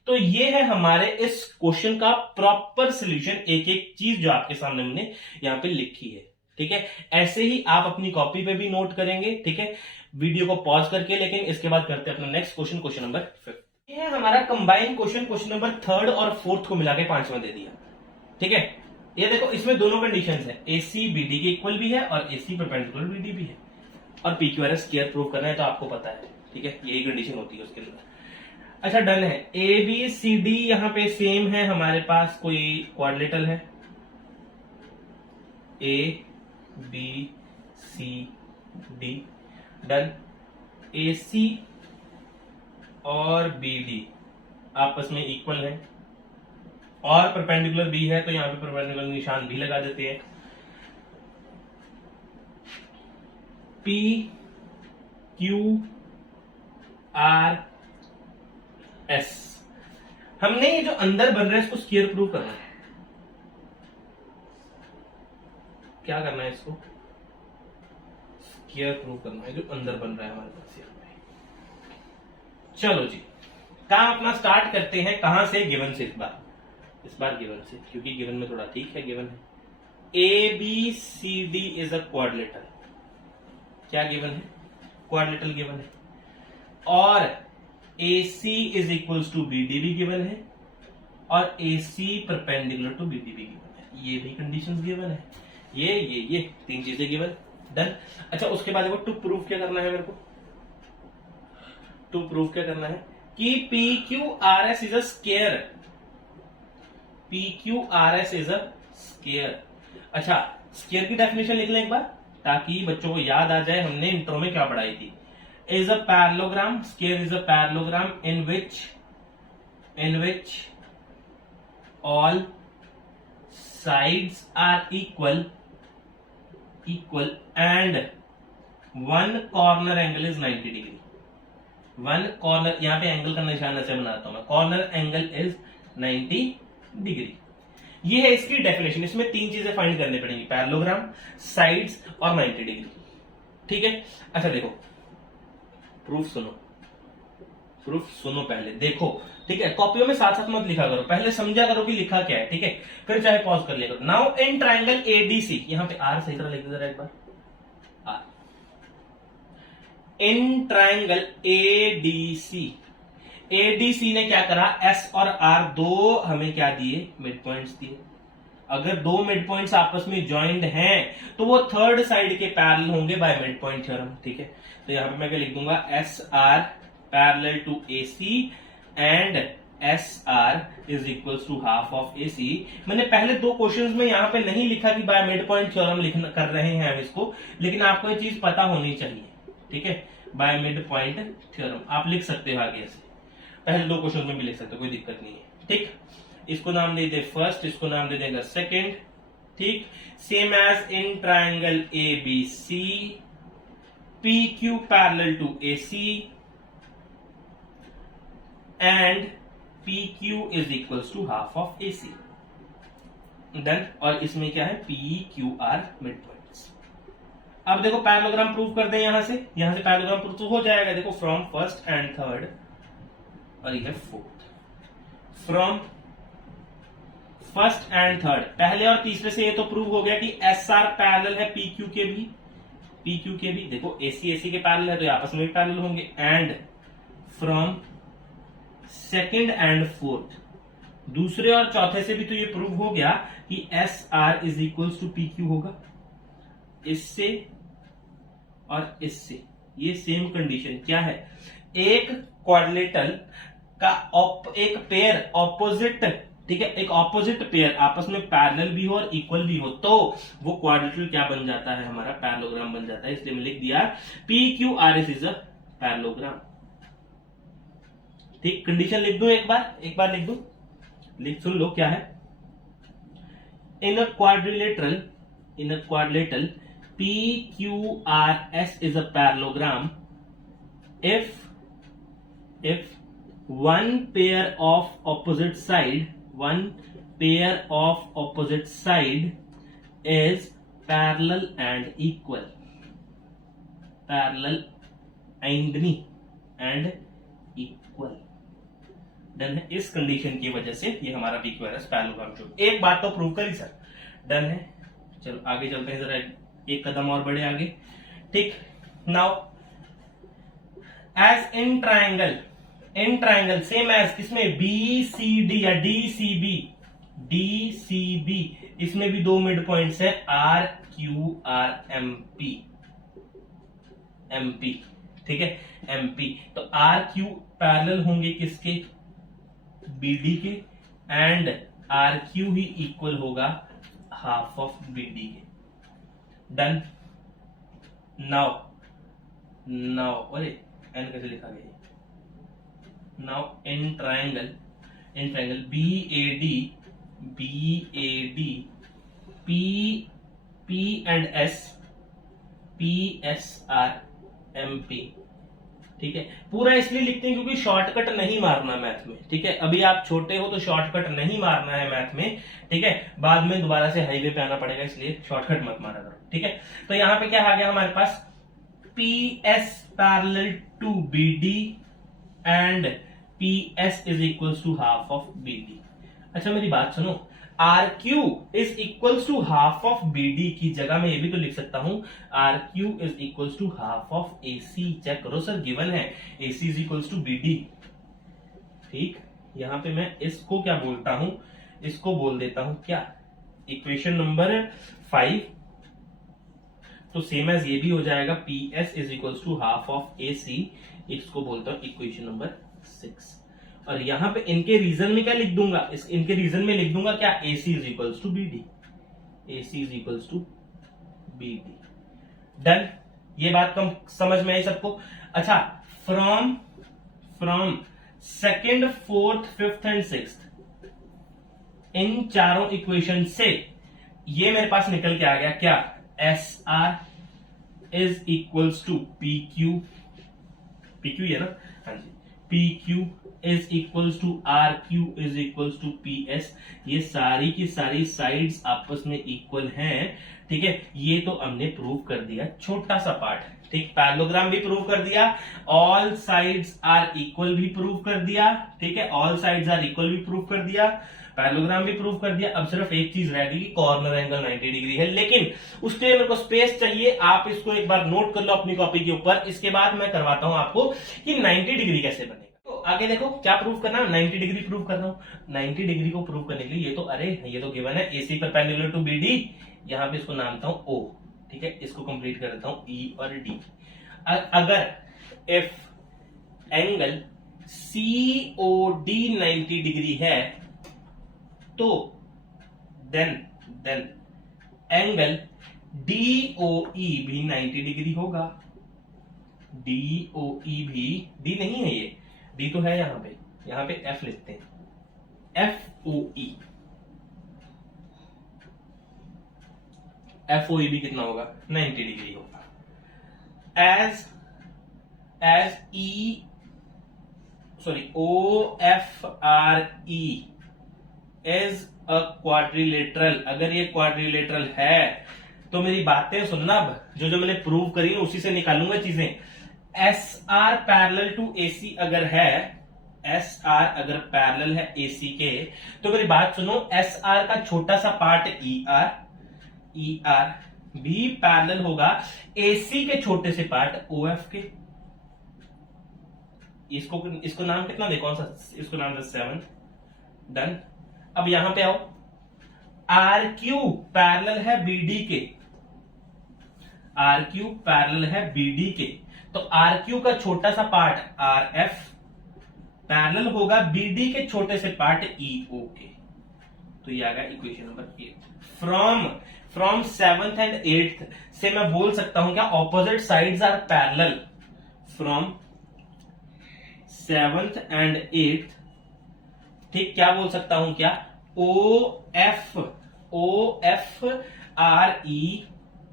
तो ये है हमारे इस क्वेश्चन का प्रॉपर सॉल्यूशन, एक एक चीज जो आपके सामने हमने यहां पे लिखी है। ठीक है, ऐसे ही आप अपनी कॉपी पे भी नोट करेंगे। ठीक है, वीडियो को पॉज करके, लेकिन इसके बाद करते हैं अपना नेक्स्ट क्वेश्चन, क्वेश्चन नंबर 5। ये है हमारा कंबाइन क्वेश्चन, क्वेश्चन नंबर 3 और 4 को मिला के 5वां दे दिया। ठीक है, ये देखो इसमें दोनों कंडीशंस है, AC BD के इक्वल भी है और AC परपेंडिकुलर BD भी है, और PQRS स्क्वायर प्रूव करना है, तो आपको पता है। ठीक है, यही कंडीशन होती है उसके अंदर। अच्छा डन है। ABCD यहां पे सेम है हमारे पास, कोई क्वाड्रिलेटरल है, ABCD डन। AC और BD आपस में इक्वल है और परपेंडिकुलर भी है, तो यहां पे परपेंडिकुलर निशान भी लगा देते हैं। PQRS, हमने ये जो अंदर बन रहा है इसको स्क्वायर प्रूव करना है। क्या करना है, इसको स्क्वायर प्रूव करना है, जो अंदर बन रहा है हमारे पास यहाँ पे। चलो जी, काम अपना स्टार्ट करते हैं। कहां से? गिवन से। इस बार गिवन से, क्योंकि गिवन में थोड़ा ठीक है। गिवन है ABCD इज अ क्वाड्रिलेटरल। क्या गिवन है? क्वाड्रिलेटरल गिवन है। और AC is equals to BD भी गिवन है, और AC परपेंडिकुलर टू BD भी गिवन है। ये भी कंडीशंस गिवन है। ये 3 चीजें गिवन। डन। अच्छा, उसके बाद टू प्रूफ क्या करना है मेरे को? टू प्रूफ क्या करना है कि PQRS is a square. PQRS is a square. अच्छा, स्क्वायर की डेफिनेशन लिख लें एक बार, ताकि बच्चों को याद आ जाए हमने इंट्रो में क्या पढ़ाई थी। Is a parallelogram, square is a parallelogram in which all sides are equal and one corner angle is 90 degree। One corner, यहां पे एंगल का निशान ऐसे बनाता हूं मैं, कॉर्नर एंगल इज 90 डिग्री। ये है इसकी डेफिनेशन। इसमें 3 चीजें फाइंड करनी पड़ेंगी, पैरेललोग्राम, साइड्स और 90 डिग्री। ठीक है। अच्छा देखो, प्रूफ सुनो पहले, देखो। ठीक है, कॉपियों में साथ साथ मत लिखा करो, पहले समझा करो कि लिखा क्या है। ठीक है, फिर चाहे पॉज कर लिया करो। नाउ इन ट्राइंगल ADC, यहां पे R सही तरह लिख दो जरा एक बार। R इन ट्राइंगल ADC ने क्या करा? S और R दो हमें क्या दिए? मिड पॉइंट्स दिए। अगर दो मिड पॉइंट्स आपस में ज्वाइंट हैं तो वो थर्ड साइड के पैरेलल होंगे बाय मिड पॉइंट थ्योरम। ठीक है, तो यहां पे मैं क्या लिख दूंगा? SR parallel to AC and SR is equals to half of AC। मैंने पहले 2 क्वेश्चंस में यहां पे नहीं लिखा कि बाय मिड पॉइंट थ्योरम लिखना कर रहे हैं हम इसको, लेकिन आपको ये चीज पता होनी चाहिए। ठीक है, बाय मिड पॉइंट थ्योरम आप लिख सकते हो आगे से, पहले 2 क्वेश्चन में भी लिख सकते हो, कोई दिक्कत नहीं है। ठीक, इसको नाम दे दे फर्स्ट, इसको नाम दे देगा सेकेंड। ठीक, same as in triangle ABC, PQ parallel to AC and PQ is equals to half of AC। Done. और इसमें क्या है? PQR mid points. अब देखो पैरेललोग्राम प्रूव कर दें यहां से पैरेललोग्राम प्रूव तो हो जाएगा। देखो, फ्रॉम फर्स्ट एंड थर्ड, और ये fourth. From first and third, पहले और तीसरे से ये तो प्रूव हो गया कि SR पैरेलल है PQ के भी। देखो AC के पैरेलल है तो आपस में भी पैरेलल होंगे। And from second and fourth, दूसरे और चौथे से भी तो ये प्रूव हो गया कि SR is equals to PQ होगा। इससे और इससे ये सेम कंडीशन क्या है? एक क्वाड्रिलेटरल का एक पेयर ऑपोजिट, ठीक है, एक ऑपोजिट पेयर आपस में पैरेलल भी हो और इक्वल भी हो तो वो क्वाड्रिलेटरल क्या बन जाता है? हमारा पैरेललोग्राम बन जाता है। इसलिए मैं लिख दिया PQRS इज अ पैरेललोग्राम। ठीक, कंडीशन लिख दो एक बार लिख दो, सुन लो क्या है। In a quadrilateral PQRS is a parallelogram if one pair of opposite side is parallel and equal। Parallel and नहीं, एंड इक्वल। डन है। इस कंडीशन की वजह से ये हमारा पीक्यूआरएस पैरेललोग्राम जो, एक बात तो प्रूव करी सर। डन है। चलो आगे चलते हैं, जरा एक कदम और बढ़े आगे। ठीक, now as in triangle same as किसमें, बी सी डी या डी सी बी, इसमें भी दो मिड पॉइंट्स है, R Q R M P, ठीक है, एमपी। तो आर क्यू पैरेलल होंगे किसके, बीडी के, एंड आर क्यू ही इक्वल होगा हाफ ऑफ बीडी के। डन। नाउ अरे एन कैसे लिखा गया, now in triangle B A D P and S R M P. ठीक है, पूरा इसलिए लिखते हैं क्योंकि शॉर्टकट नहीं मारना मैथ में। ठीक है, अभी आप छोटे हो तो शॉर्टकट नहीं मारना है मैथ में। ठीक है, बाद में दोबारा से हाईवे पे आना पड़ेगा, इसलिए शॉर्टकट मत मारा करो। ठीक है, तो यहां पे क्या आ गया हमारे पास, P S parallel to B D and P S is equal to half of B D. अच्छा मेरी बात सुनो, R Q is equal to half of B D की जगह मैं ये भी तो लिख सकता हूं, R Q is equal to half of A C. Check करो सर, गिवन है A C is equal to B D. ठीक, यहां पे मैं इसको क्या बोलता हूं, इसको बोल देता हूं क्या, इक्वेशन नंबर 5। तो सेम एज ये भी हो जाएगा, P S is equal to half of A C, इसको बोलता हूं इक्वेशन नंबर 6। और यहां पे इनके रीजन में क्या लिख दूंगा, इनके रीजन में लिख दूंगा क्या, A C is equals to B D, A C is equals to B D. Done, ये बात कम समझ में आई सबको। अच्छा, from second, fourth, fifth and sixth, इन चारों इक्वेशन से ये मेरे पास निकल के आ गया क्या, S R is equals to P Q, है ना, हाँ जी, P Q is equals to R Q is equals to P S. ये सारी की सारी साइड्स आपस में इक्वल हैं। ठीक है, ये तो हमने प्रूव कर दिया, छोटा सा पार्ट। ठीक, पैरेललोग्राम भी प्रूव कर दिया, ऑल साइड्स आर इक्वल भी प्रूव कर दिया। ठीक है, ऑल साइड्स आर इक्वल भी प्रूव कर दिया, पैरेललोग्राम भी प्रूव कर दिया। अब सिर्फ एक चीज रह गई, कॉर्नर एंगल 90 डिग्री है, लेकिन उसके लिए मेरे को स्पेस चाहिए। आप इसको एक बार नोट कर लो अपनी कॉपी के ऊपर, इसके बाद मैं करवाता हूं आपको कि 90 डिग्री कैसे बनेगा। तो आगे देखो क्या प्रूव करना है, 90 डिग्री प्रूव करना हूं। 90 डिग्री को प्रूव करने के लिए ये तो गिवन है, एसी परपेंडिकुलर टू बीडी, यहां पे इसको नाम देता हूं ओ। ठीक है, इसको कंप्लीट कर देता हूं ई और डी। अगर इफ एंगल COD 90 डिग्री है तो देन एंगल DOE भी 90 डिग्री होगा। DOE भी, डी नहीं है ये, डी तो है यहां पे F लिखते हैं, FOE भी कितना होगा, 90 डिग्री होगा। As OFRE is a quadrilateral, अगर ये क्वाड्रिलेटरल है तो मेरी बातें सुनना, अब जो मैंने प्रूव करी है उसी से निकालूंगा चीजें। SR पैरेलल टू AC अगर है, SR अगर पैरेलल है AC के, तो मेरी बात सुनो, SR का छोटा सा पार्ट ER भी पैरेलल होगा AC के छोटे से पार्ट OF के। इसको नाम कितना दे, कौन सा, इसको नाम दे 7। डन। अब यहां पे आओ, RQ पैरेलल है BD के, RQ पैरेलल है BD के, तो RQ का छोटा सा पार्ट RF पैरेलल होगा BD के छोटे से पार्ट EO के। तो ये आ गया equation number 8। From 7th and 8th से मैं बोल सकता हूं क्या, opposite sides are parallel. From 7th and 8th, ठीक, क्या बोल सकता हूं क्या, OFRE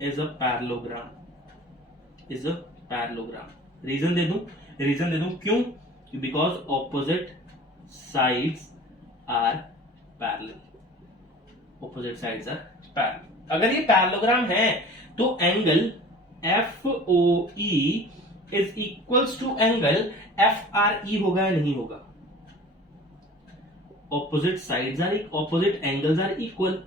is a parallelogram. Reason दे दूं क्यों, because opposite sides are parallel, अगर ये पैरेललोग्राम है तो angle FOE is equals to angle F R E होगा या नहीं होगा? Opposite sides are opposite angles are equal,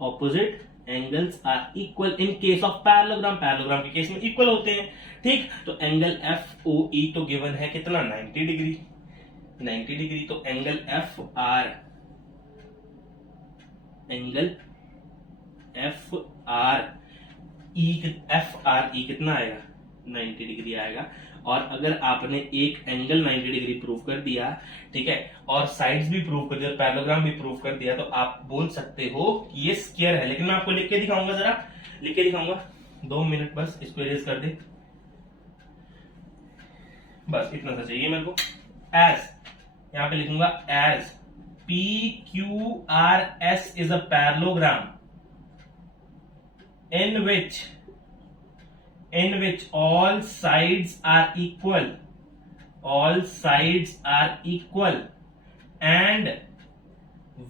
opposite angles are equal in case of parallelogram, parallelogram के case में इक्वल होते हैं, ठीक। तो एंगल एफ ओ ई तो गिवन है कितना, 90 डिग्री, 90 डिग्री। तो एंगल एफ आर ई कितना आएगा, 90 डिग्री आएगा। और अगर आपने एक एंगल 90 डिग्री प्रूव कर दिया, ठीक है, और साइड्स भी प्रूव कर दिया, पैरेललोग्राम भी प्रूव कर दिया, तो आप बोल सकते हो कि ये स्क्वायर है। लेकिन मैं आपको लिख के दिखाऊंगा, जरा लिख के दिखाऊंगा, 2 मिनट बस, इसको इरेज कर दे, बस इतना सा चाहिए मेरे को। एज, यहां पे लिखूंगा as P Q R S is a parallelogram in which all sides are equal, and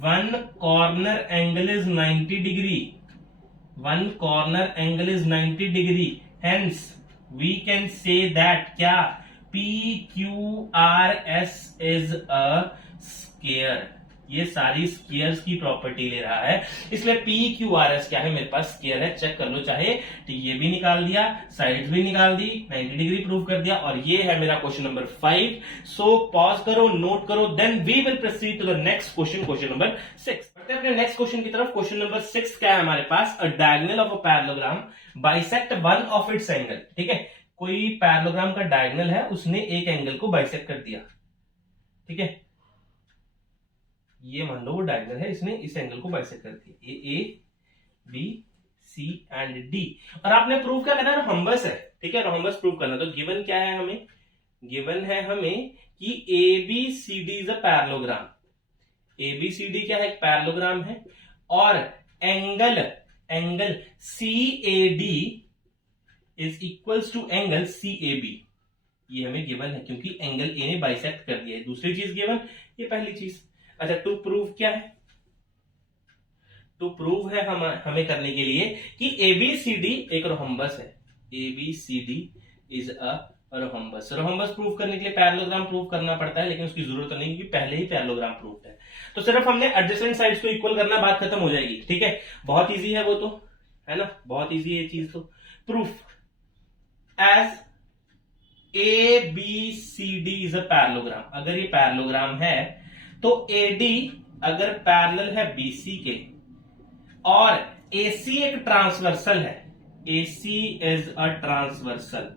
one corner angle is 90 degree, hence we can say that क्या, PQRS is a square। ये सारी स्क्वायर्स की property ले रहा है, इसलिए PQRS क्या है, मेरे पास स्क्वायर है। चेक कर लो चाहे, तो ये भी निकाल दिया, साइड्स भी निकाल दी, 90 डिग्री प्रूव कर दिया, और ये है मेरा क्वेश्चन नंबर 5। सो पॉज करो, नोट करो, then we will proceed to the next question, question number 6। बढ़ते हैं अपने नेक्स्ट क्वेश्चन की तरफ। क्वेश्चन नंबर 6 क्या है हमारे पास, a diagonal of a parallelogram bisect one of its angle. ठीक है, कोई पैरेललोग्राम का डायगोनल है, उसने एक एंगल को बाइसेक्ट कर दिया, ठीक है, ये मान लो वो डायगोनल है, इसने इस एंगल को बाइसेक्ट कर दिया, A B C and D. और आपने प्रूव क्या करना है, रोहम्बस है, ठीक है, रोहम्बस प्रूव करना। तो गिवन क्या है हमें, गिवन है हमें कि A B C D is a parallelogram. A B C D क्या है, एक पैरेललोग्राम है, और angle C A D is equals to angle C A B. ये हमें गिवन है क्योंकि एंगल ए ने बाइसेक्ट कर दिया है। दूसरी चीज गिवन, ये पहली चीज। अच्छा, टू प्रूव क्या है, टू प्रूव है हमें करने के लिए कि एबीसीडी एक रोहम्बस है, ABCD is a rhombus. Rhombus prove करने के लिए पैरेललोग्राम प्रूव करना पड़ता है, लेकिन उसकी जरूरत नहीं क्योंकि पहले ही पैरेललोग्राम प्रूव है। तो सिर्फ हमने एडजेसेंट साइड्स को इक्वल करना, बात खत्म हो जाएगी, ठीक है। बहुत इजी है वो तो, है ना, बहुत इजी है ये चीज। तो proof as A B C D is a parallelogram. अगर ये पैरेललोग्राम है तो एडी अगर पैरेलल है बीसी के, और एसी एक ट्रांसवर्सल है, एसी इज अ ट्रांसवर्सल।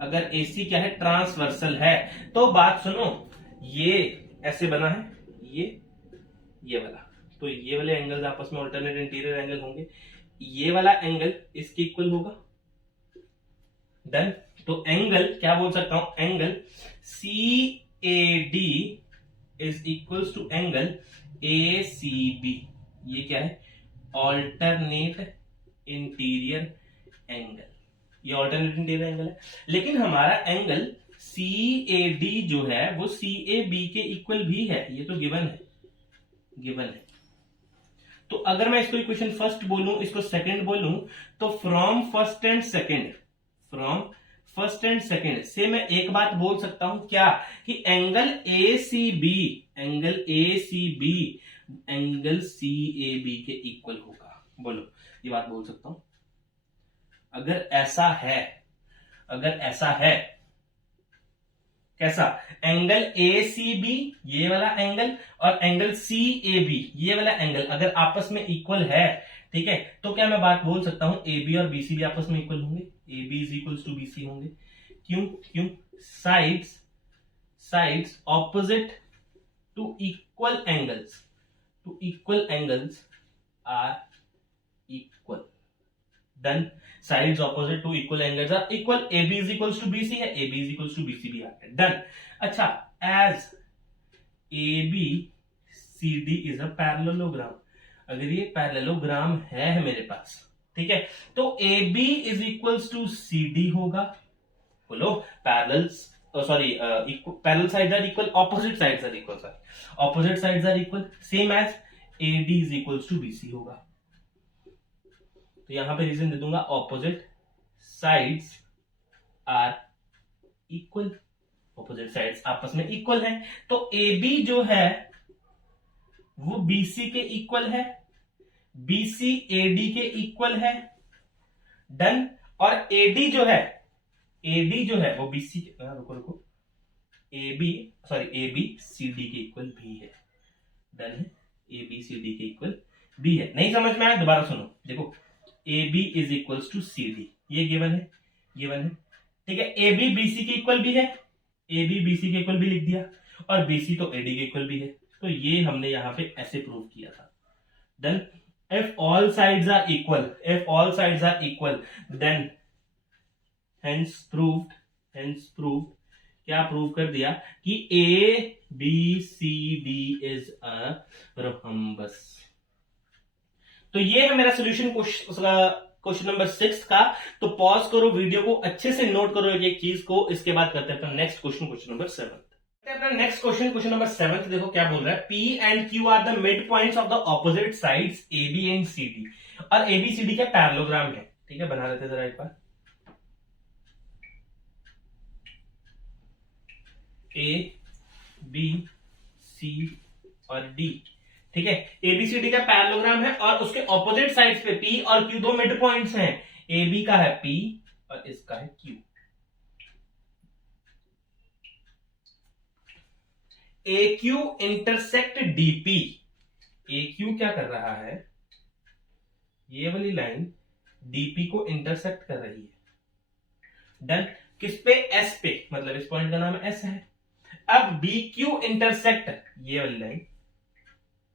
अगर एसी क्या है, ट्रांसवर्सल है, तो बात सुनो, ये ऐसे बना है, ये वाला, तो ये वाले एंगल्स आपस में अल्टरनेट इंटीरियर एंगल होंगे, ये वाला एंगल इसके इक्वल होगा, डन। तो एंगल क्या बोल सकता हूं, angle C A D is equals to angle A C B. ये क्या है, ऑल्टरनेट इंटीरियर एंगल, ये ऑल्टरनेट इंटीरियर एंगल है। लेकिन हमारा एंगल सी ए डी जो है वो सी ए बी के इक्वल भी है, ये तो गिवन है, गिवन है। तो अगर मैं इसको इक्वेशन फर्स्ट बोलूं, इसको सेकंड बोलूं, तो फ्रॉम फर्स्ट एंड सेकंड से मैं एक बात बोल सकता हूं क्या, कि angle A C B angle C A B के इक्वल होगा। बोलो, ये बात बोल सकता हूं। अगर ऐसा है कैसा, एंगल ए सी बी ये वाला एंगल और एंगल सी ए बी ये वाला एंगल अगर आपस में इक्वल है, ठीक है, तो क्या मैं बात बोल सकता हूं ए बी और बी सी भी आपस में इक्वल होंगे, A B is equal to B C होंगे। क्यों sides opposite to equal angles are equal, done. Sides opposite to equal angles are equal, A B is equal to B C है, A B is equal to B C भी आ गया, done. अच्छा, as A B C D is a parallelogram, अगर ये parallelogram है मेरे पास, ठीक है, तो A B is equal to C D होगा। बोलो, parallel sides are equal, opposite sides are equal, opposite sides are equal, same as A D is equal to B C होगा। तो यहां पे रीजन दे दूंगा, opposite sides are equal, opposite sides आपस में इक्वल है, तो ए बी जो है वो बीसी के इक्वल है, बीसी एडी के इक्वल है, डन। और एडी जो है, एडी जो है वो बीसी के, रुको रुको, A B sorry A B C D के इक्वल भी है, डन है, ए बी सी डी के इक्वल भी है। नहीं समझ में आया दोबारा सुनो, देखो A B is equals to C D, ये गिवन है, गिवन है, ठीक है। ए बी बी सी के इक्वल भी है, ए बी बी सी के इक्वल भी लिख दिया, और बी सी तो एडी के इक्वल भी है, तो ये हमने यहां पे ऐसे प्रूव किया था, then if all sides are equal, if all sides are equal, then hence proved क्या प्रूव कर दिया कि A B C D is a rhombus। तो ये है मेरा सोल्यूशन क्वेश्चन नंबर 6 का। तो पॉज करो, वीडियो को अच्छे से नोट करो एक एक चीज को, इसके बाद करते हैं अपना नेक्स्ट क्वेश्चन नंबर 7। अपना नेक्स्ट क्वेश्चन नंबर 7 देखो क्या बोल रहा है, P and Q are the mid points of the opposite sides AB and CD, और ABCD का पैरेललोग्राम है, ठीक है। बना लेते जरा एक बार, A B C और D, ठीक है। ABCD का पैरेललोग्राम है और उसके ऑपोजिट साइड्स पे P और Q दो मिड पॉइंट्स हैं, AB का है P और इसका है Q। AQ intersect DP, AQ क्या कर रहा है, ये वाली लाइन DP को इंटरसेक्ट कर रही है, डन। किस पे, S पे, मतलब इस पॉइंट का नाम S है। अब BQ इंटरसेक्ट, ये वाली लाइन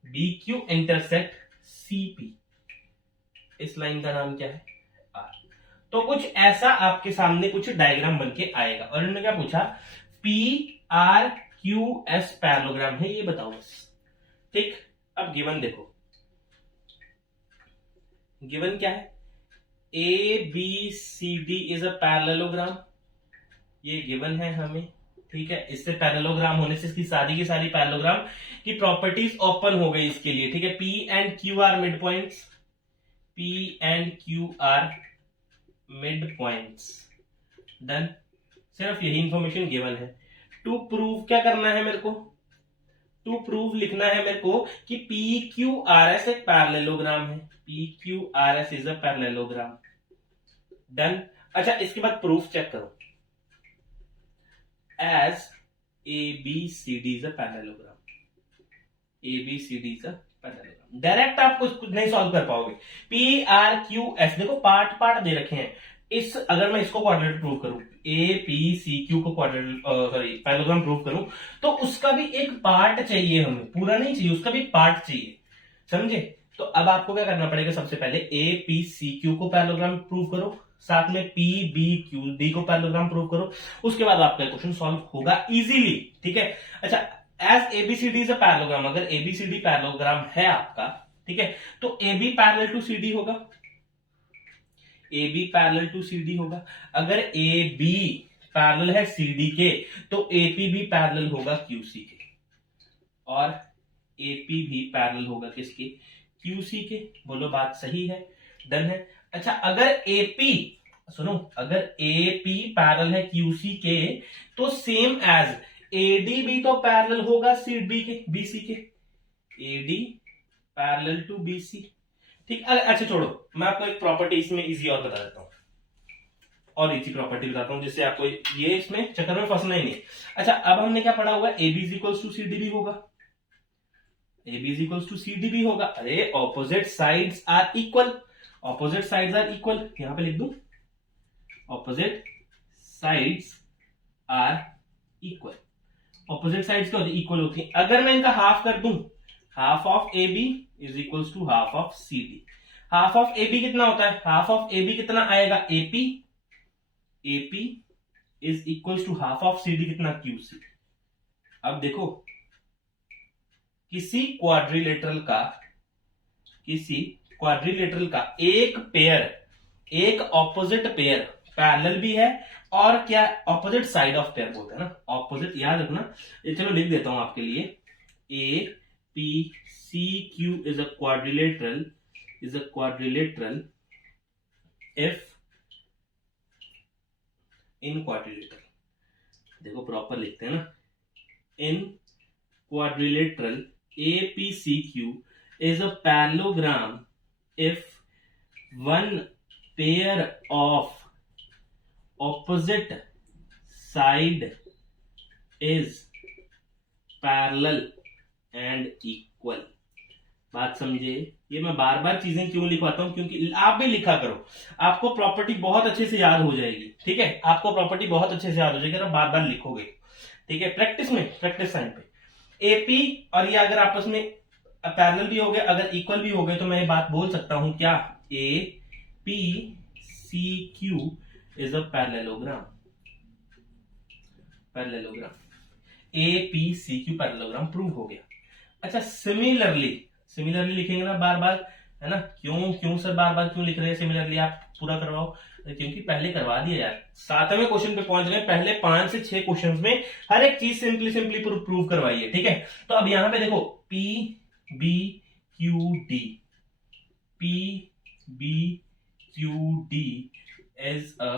BQ इंटरसेक्ट CP, इस लाइन का नाम क्या है, R। तो कुछ ऐसा आपके सामने कुछ डायग्राम बन के आएगा, और इन्होंने क्या पूछा, PRQS पैरेललोग्राम है, ये बताओ बस, ठीक। अब गिवन देखो, गिवन क्या है, ABCD इज अ पैरेललोग्राम, ये गिवन है हमें, ठीक है। इससे पैरेललोग्राम होने से इसकी सारी की सारी पैरेललोग्राम की प्रॉपर्टीज ओपन हो गई इसके लिए, ठीक है। P and Q are mid points, P and Q are mid points, done. सिर्फ यही इंफॉर्मेशन गिवन है। टू प्रूव क्या करना है मेरे को, टू प्रूव लिखना है मेरे को कि PQRS एक पैरेललोग्राम है, PQRS is a parallelogram, done. अच्छा इसके बाद प्रूफ चेक करो, as ABCD is a parallelogram, ABCD is a parallelogram। Direct आप कुछ नहीं सॉल्व कर पाओगे। PRQS देखो पार्ट पार्ट दे रखे हैं, इस अगर मैं इसको क्वाड्रेटिक प्रूव करूं, APCQ को क्वाड्रेटिक पैरेललोग्राम प्रूव करूं, तो उसका भी एक पार्ट चाहिए हमें, पूरा नहीं चाहिए, उसका भी पार्ट चाहिए, समझे। तो अब आपको क्या करना पड़ेगा, सबसे पहले APCQ को पैरेललोग्राम प्रूव करो, साथ में PBQD को पैरेललोग्राम प्रूव करो, उसके बाद आपका क्वेश्चन सॉल्व होगा इजीली, ठीक है। अच्छा as ABCD is a parallelogram, अगर ABCD पैरेललोग्राम है आपका, ठीक है, तो AB पैरेलल टू CD होगा, AB पैरेलल टू CD होगा। अगर AB पैरेलल है CD के, तो AP भी पैरेलल होगा QC के, और AP भी पैरेलल होगा किसके, QC के। बोलो बात सही है, डन है। अच्छा अगर AP सुनो, अगर AP पैरेलल है QC के, तो सेम एज AD भी तो पैरेलल होगा CD के, BC के, AD पैरेलल टू BC, ठीक। अच्छा छोड़ो, मैं आपको एक प्रॉपर्टी इसमें इजी और बता देता हूं, और इजी प्रॉपर्टी बताता हूं जिससे आपको ये इसमें चक्कर में फंसना ही नहीं। अच्छा अब हमने क्या पढ़ा होगा, AB is equals to CD भी होगा, AB is equals to CD भी होगा। अरे opposite sides are equal, opposite sides are equal, यहां पे लिख दूं, opposite sides are equal. Opposite sides क्या होती है, इक्वल होती है। अगर मैं इनका हाफ कर दूं, half of AB is equals to half of CD। Half of AB कितना होता है, हाफ ऑफ AB कितना आएगा, AP, AP is equals to half of CD कितना, QC। अब देखो किसी क्वाड्रिलेटरल का एक पेयर, एक ऑपोजिट पेयर पैरेलल भी है, और क्या ऑपोजिट साइड ऑफ पेयर बोलते हैं ना, ऑपोजिट, याद रखना। ये चलो लिख देता हूं आपके लिए, APCQ is a quadrilateral if in quadrilateral, देखो प्रॉपर लिखते हैं ना, इन quadrilateral APCQ is a parallelogram if one pair of opposite side is parallel and equal। बात समझे? ये मैं बार बार चीजें क्यों लिखवाता हूं, क्योंकि आप भी लिखा करो, आपको प्रॉपर्टी बहुत अच्छे से याद हो जाएगी। ठीक है, आपको प्रॉपर्टी बहुत अच्छे से याद हो जाएगी अगर बार बार लिखोगे। ठीक है, प्रैक्टिस में, प्रैक्टिस टाइम पे एपी और ये अगर आपस में पैरेलल भी हो गए, अगर इक्वल भी हो गए, तो मैं ये बात बोल सकता हूं क्या, A P C Q is a parallelogram. Parallelogram A P C Q parallelogram prove हो गया। अच्छा, सिमिलरली, सिमिलरली लिखेंगे ना बार बार, है ना? क्यों सर बार बार क्यों लिख रहे हैं सिमिलरली? आप पूरा करवाओ, क्योंकि पहले करवा दिया यार, 7वें क्वेश्चन पे पहुंच गए, पहले 5 से 6 क्वेश्चन में हर एक चीज सिंपली प्रूव करवाई है। ठीक है, तो अब यहां पे देखो P B Q D, P B Q D is a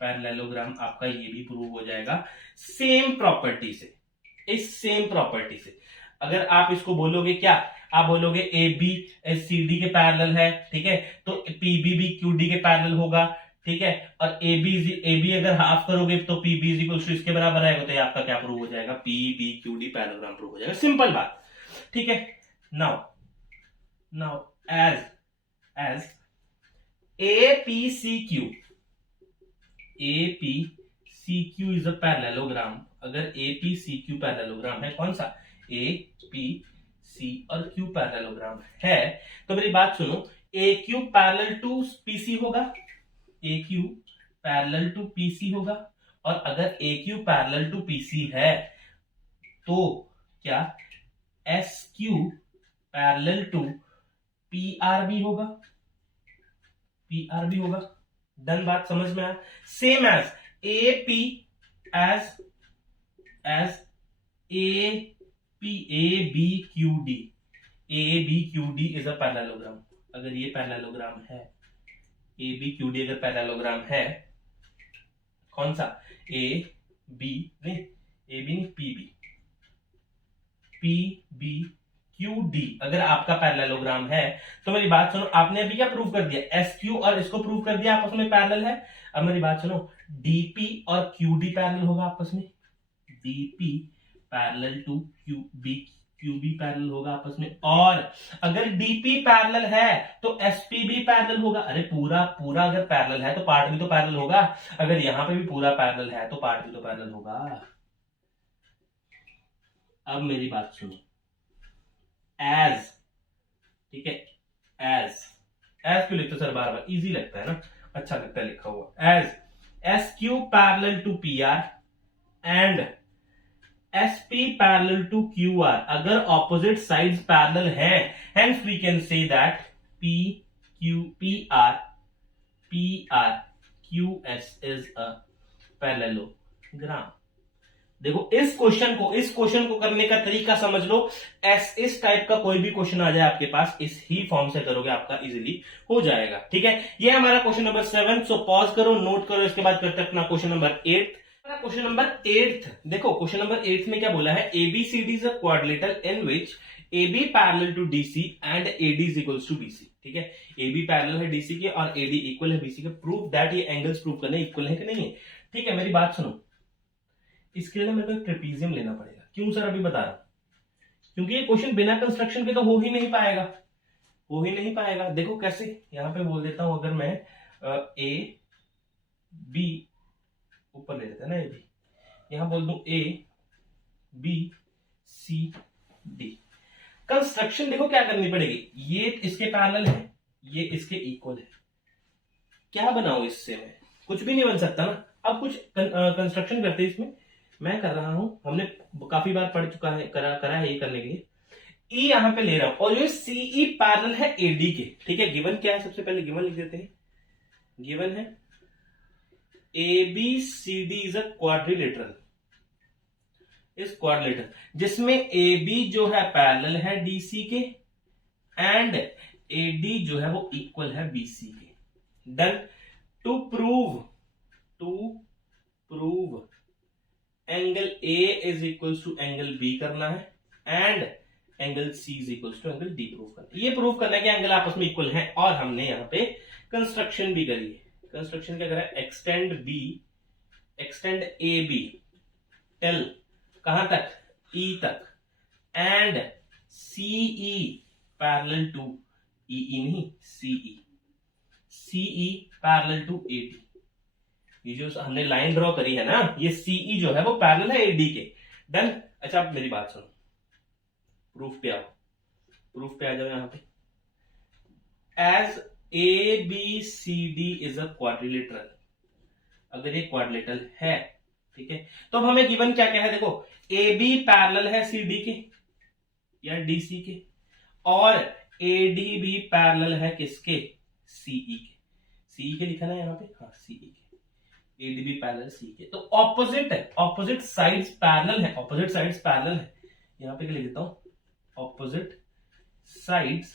parallelogram, आपका ये भी प्रूव हो जाएगा सेम प्रॉपर्टी से, इस सेम प्रॉपर्टी से। अगर आप इसको बोलोगे क्या, आप बोलोगे ए बी सी डी के पैरेलल है, ठीक है, तो पी बी भी क्यू डी के पैरेलल होगा। ठीक है, और ए बी अगर हाफ करोगे तो P B is equal to इसके बराबर आएगा, तो ये आपका क्या प्रूव हो जाएगा, P B Q D parallelogram prove हो जाएगा। सिंपल बात। ठीक है, now as APCQ is a parallelogram, अगर APCQ पैरेललोग्राम है, कौन सा, APC और Q पैरेललोग्राम है, तो मेरी बात सुनो, AQ पैरेलल टू PC होगा, AQ पैरेलल टू PC होगा, और अगर AQ पैरेलल टू PC है तो क्या SQ पैरेलल टू PR भी होगा, PR भी होगा। डन, बात समझ में आया? Same as AP as ABQD is a parallelogram. अगर ये पैरेललोग्राम है, ABQD अगर पैरेललोग्राम है, कौन सा, PBQD अगर आपका पैरेललोग्राम है, तो मेरी बात सुनो, आपने अभी क्या प्रूव कर दिया, SQ और इसको प्रूव कर दिया आपस में पैरेलल है। अब मेरी बात सुनो, DP और QD पैरेलल होगा आपस में, DP parallel to QB parallel होगा आपस में, और अगर DP पैरेलल है तो SP भी पैरेलल होगा। अरे पूरा अगर पैरेलल है तो पार्ट भी तो पैरेलल होगा, अगर यहां पे भी पूरा पैरेलल है तो पार्ट भी तो पैरेलल होगा। अब मेरी बात सुनो, एज, ठीक है, एज क्यों लिखते सर बार बार, इजी लगता है ना, अच्छा लगता है लिखा हुआ। As SQ parallel to PR and SP parallel to QR, अगर ऑपोजिट साइड्स पैरेलल है, hence we can say that PR QS is a parallelogram. देखो इस क्वेश्चन को करने का तरीका समझ लो, इस टाइप का कोई भी क्वेश्चन आ जाए आपके पास, इस ही फॉर्म से करोगे, आपका इजीली हो जाएगा। ठीक है, ये हमारा क्वेश्चन नंबर 7। सो पॉज करो, नोट करो, इसके बाद करते हैं अपना क्वेश्चन नंबर 8। क्वेश्चन नंबर 8, देखो क्वेश्चन नंबर 8 में क्या बोला है, ABCD is a quadrilateral in which AB parallel to DC and AD is equals to BC। ठीक है, AB पैरेलल है DC के और AD इक्वल है BC के। प्रूव दैट ये एंगल्स प्रूव करने इक्वल है कि नहीं है। ठीक है, मेरी बात सुनो, इसके लिए मेरे को एक ट्रेपीजियम लेना पड़ेगा। क्यों सर, अभी बता रहा हूं, क्योंकि ये क्वेश्चन बिना कंस्ट्रक्शन के तो हो ही नहीं पाएगा। देखो कैसे, यहां पे बोल देता हूं, अगर मैं A B ऊपर ले लेते हैं ना, A B, यहां बोल दूं A B C D। Construction देखो क्या करनी पड़ेगी, ये इसके पैरेलल है, ये इसके इक्वल है, क्या बनाऊं इससे मैं, कुछ भी नहीं बन सकता ना। अब कुछ कंस्ट्रक्शन करते हैं, इसमें मैं कर रहा हूं, हमने काफी बार पढ़ चुका है, करा है ये करने के लिए। E यहां पे ले रहा हूं, और ये CE पैरेलल है AD के। ठीक है, गिवन क्या है, सबसे पहले गिवन लिख देते हैं। गिवन है ABCD इज अ क्वाड्रिलेटरल, इस क्वाड्रिलेटरल जिसमें AB जो है पैरेलल है DC के एंड AD जो है वो इक्वल है BC के। Done. To prove angle A is equals to angle B करना है and angle C is equals to angle D prove करना है। ये प्रूव करना है कि एंगल आपस में इक्वल हैं और हमने यहाँ पे कंस्ट्रक्शन भी करी है। कंस्ट्रक्शन क्या करा है? एक्सटेंड ए बी टेल कहां तक? ई तक एंड सीई पैरेलल टू ई नहीं सीई पैरेलल टू एडी। ये जो हमने लाइन ड्रॉ करी है ना, ये सीई जो है वो पैरेलल है एडी के। डन। अच्छा आप मेरी बात सुनो, प्रूफ पे आओ, प्रूफ पे आ जाओ। यहां पे as A B C D is a quadrilateral, अगर ये क्वाड्रिलेटरल है, ठीक है, तो अब हमें गिवन क्या क्या है? देखो ए बी पैरेलल है सी डी के या डीसी के, और एडी भी पैरेलल है किसके? सीई के। सीई के लिखा ना यहाँ पे, हाँ सीई के। एडी भी पैरेलल सी के, तो ऑपोजिट है, ऑपोजिट साइड्स पैरेलल है, ऑपोजिट साइड्स पैरेलल है। यहाँ पे क्या लिख देता हूं? Opposite sides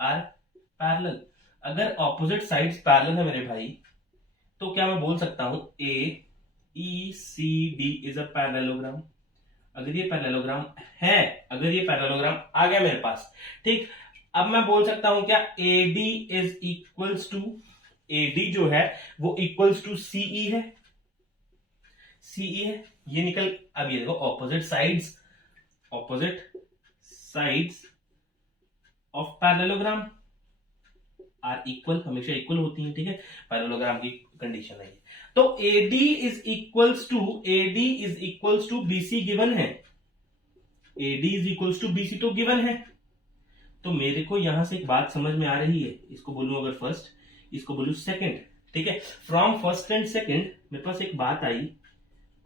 are parallel. अगर ऑपोजिट साइड्स पैरेलल है मेरे भाई, तो क्या मैं बोल सकता हूं A E C D is a parallelogram? अगर ये पैरेललोग्राम है, अगर ये पैरेललोग्राम आ गया मेरे पास, ठीक, अब मैं बोल सकता हूं क्या AD is equals to, AD जो है वो इक्वल्स टू सीई है, सीई है, ये निकल। अब ये देखो opposite sides of parallelogram are equal, हमेशा इक्वल होती हैं, ठीक है, पैरेललोग्राम की कंडीशन है ये। तो AD is equals to BC given है, AD is equals to BC तो गिवन है। तो मेरे को यहां से एक बात समझ में आ रही है, इसको बोलूं अगर फर्स्ट, इसको बोलूं सेकंड, ठीक है। फ्रॉम फर्स्ट एंड सेकंड मेरे पास एक बात आई,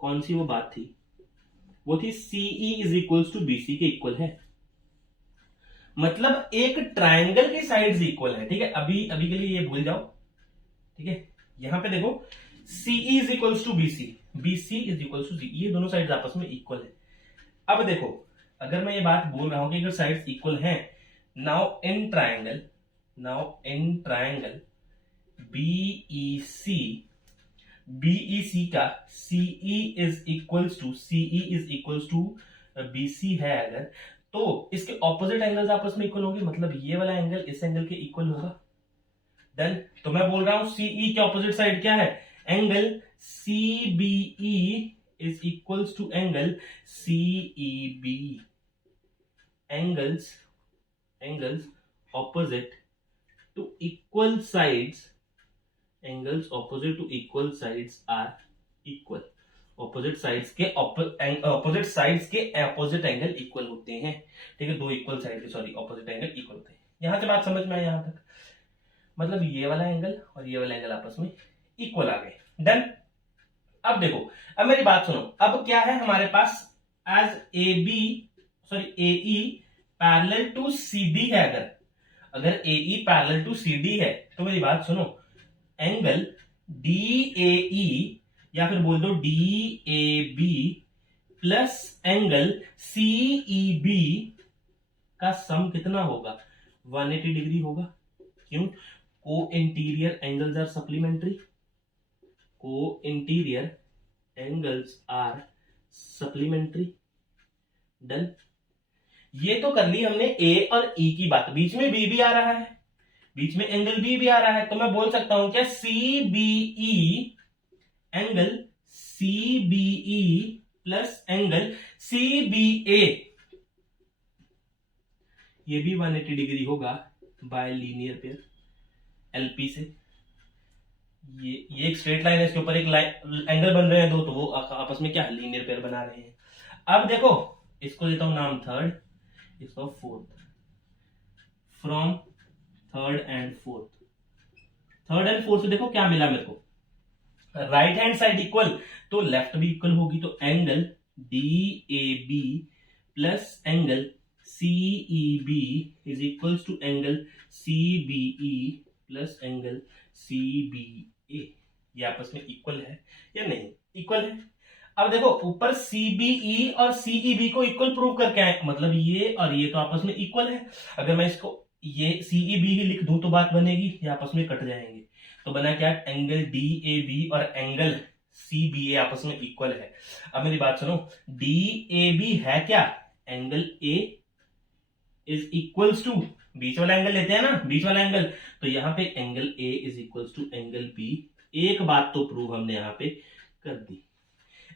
कौन सी वो बात थी? वो थी CE is equals to BC के इक्वल है, मतलब एक ट्राइंगल की साइड्स इक्वल है, ठीक है। अभी के लिए ये भूल जाओ, ठीक है। यहां पे देखो CE is equals to BC, BC is equals to CE, ये दोनों साइड्स आपस में इक्वल है। अब देखो अगर मैं ये बात बोल रहा हूं कि अगर साइड्स इक्वल हैं, नाउ इन ट्राइंगल BEC का CE is equals to BC है अगर, तो इसके ऑपोजिट एंगल्स आपस में इक्वल होंगे, मतलब ये वाला एंगल इस एंगल के इक्वल होगा। डन। तो मैं बोल रहा हूं सीई के ऑपोजिट साइड क्या है? Angle CBE is equals to angle CEB। Angles opposite to equal sides, angles opposite to equal sides are equal. Opposite sides के ऑपोजिट एंगल इक्वल होते हैं, ठीक है। दो इक्वल साइड के सॉरी ऑपोजिट एंगल इक्वल होते हैं। यहां से बात समझ में आई यहां तक? मतलब ये वाला एंगल और ये वाला एंगल आपस में इक्वल आ गए। डन। अब देखो, अब मेरी बात सुनो, अब क्या है हमारे पास? As AE parallel to CD है, अगर AE पैरेलल टू CD है, तो मेरी बात सुनो, एंगल DAE या फिर बोल दो DAB प्लस एंगल CEB का सम कितना होगा? 180 डिग्री होगा। क्यों? Co-interior angles are supplementary, done. ये तो कर ली हमने A और E की बात, बीच में B भी आ रहा है, बीच में एंगल B भी आ रहा है, तो मैं बोल सकता हूं क्या angle CBE plus angle CBA, ये भी 180 डिग्री होगा बाय लीनियर पेयर LP से। ये एक स्ट्रेट लाइन है, इसके ऊपर एक एंगल बन रहे हैं दो, तो वो आपस में क्या लीनियर पेयर बना रहे हैं। अब देखो इसको देता हूं नाम थर्ड, इसको fourth. From third and fourth से देखो क्या मिला मेरे को? राइट हैंड साइड इक्वल, तो लेफ्ट भी इक्वल होगी, तो angle DAB plus angle CEB is equals to angle CBE plus angle CBA। ये आपस में इक्वल है या नहीं? इक्वल है। अब देखो ऊपर CBE और CEB को इक्वल प्रूव करके आए, मतलब ये और ये तो आपस में इक्वल है। अगर मैं इसको ये CEB ही लिख दूं तो बात बनेगी, ये आपस में कट जाएंगे। तो बना क्या? एंगल DAB और एंगल सी बी ए आपस में इक्वल है। अब मेरी बात सुनो, डी ए बी है क्या, angle A is equals to, बीच वाला एंगल लेते हैं ना, बीच वाला एंगल, तो यहां पे angle A is equals to angle B. एक बात तो प्रूव हमने यहां पे कर दी,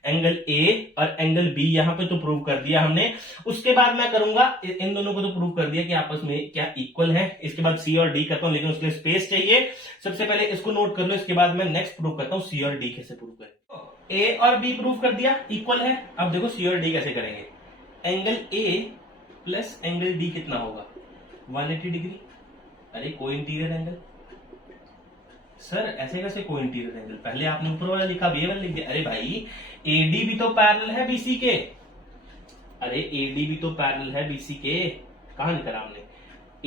एंगल ए और एंगल बी यहां पे तो प्रूव कर दिया हमने। उसके बाद मैं करूंगा, इन दोनों को तो प्रूव कर दिया कि आपस में क्या इक्वल है। इसके बाद सी और डी करता हूं, लेकिन उसके लिए स्पेस चाहिए। सबसे पहले इसको नोट कर लो, इसके बाद मैं नेक्स्ट प्रूव करता हूं सी और डी कैसे प्रूव करें। ए और बी प्रूव कर दिया इक्वल है। अब देखो सी और डी कैसे करेंगे। Angle A plus angle D कितना होगा, 180 डिग्री। अरे को इंटीरियर एंगल, सर ऐसे कैसे को इंटीरियर एंगल, पहले आपने ऊपर वाला लिखा, बी वाला लिख दिया। अरे भाई एडी भी तो पैरेलल है बीसी के, अरे एडी भी तो पैरेलल है बीसी के, कहां लिखा हमने,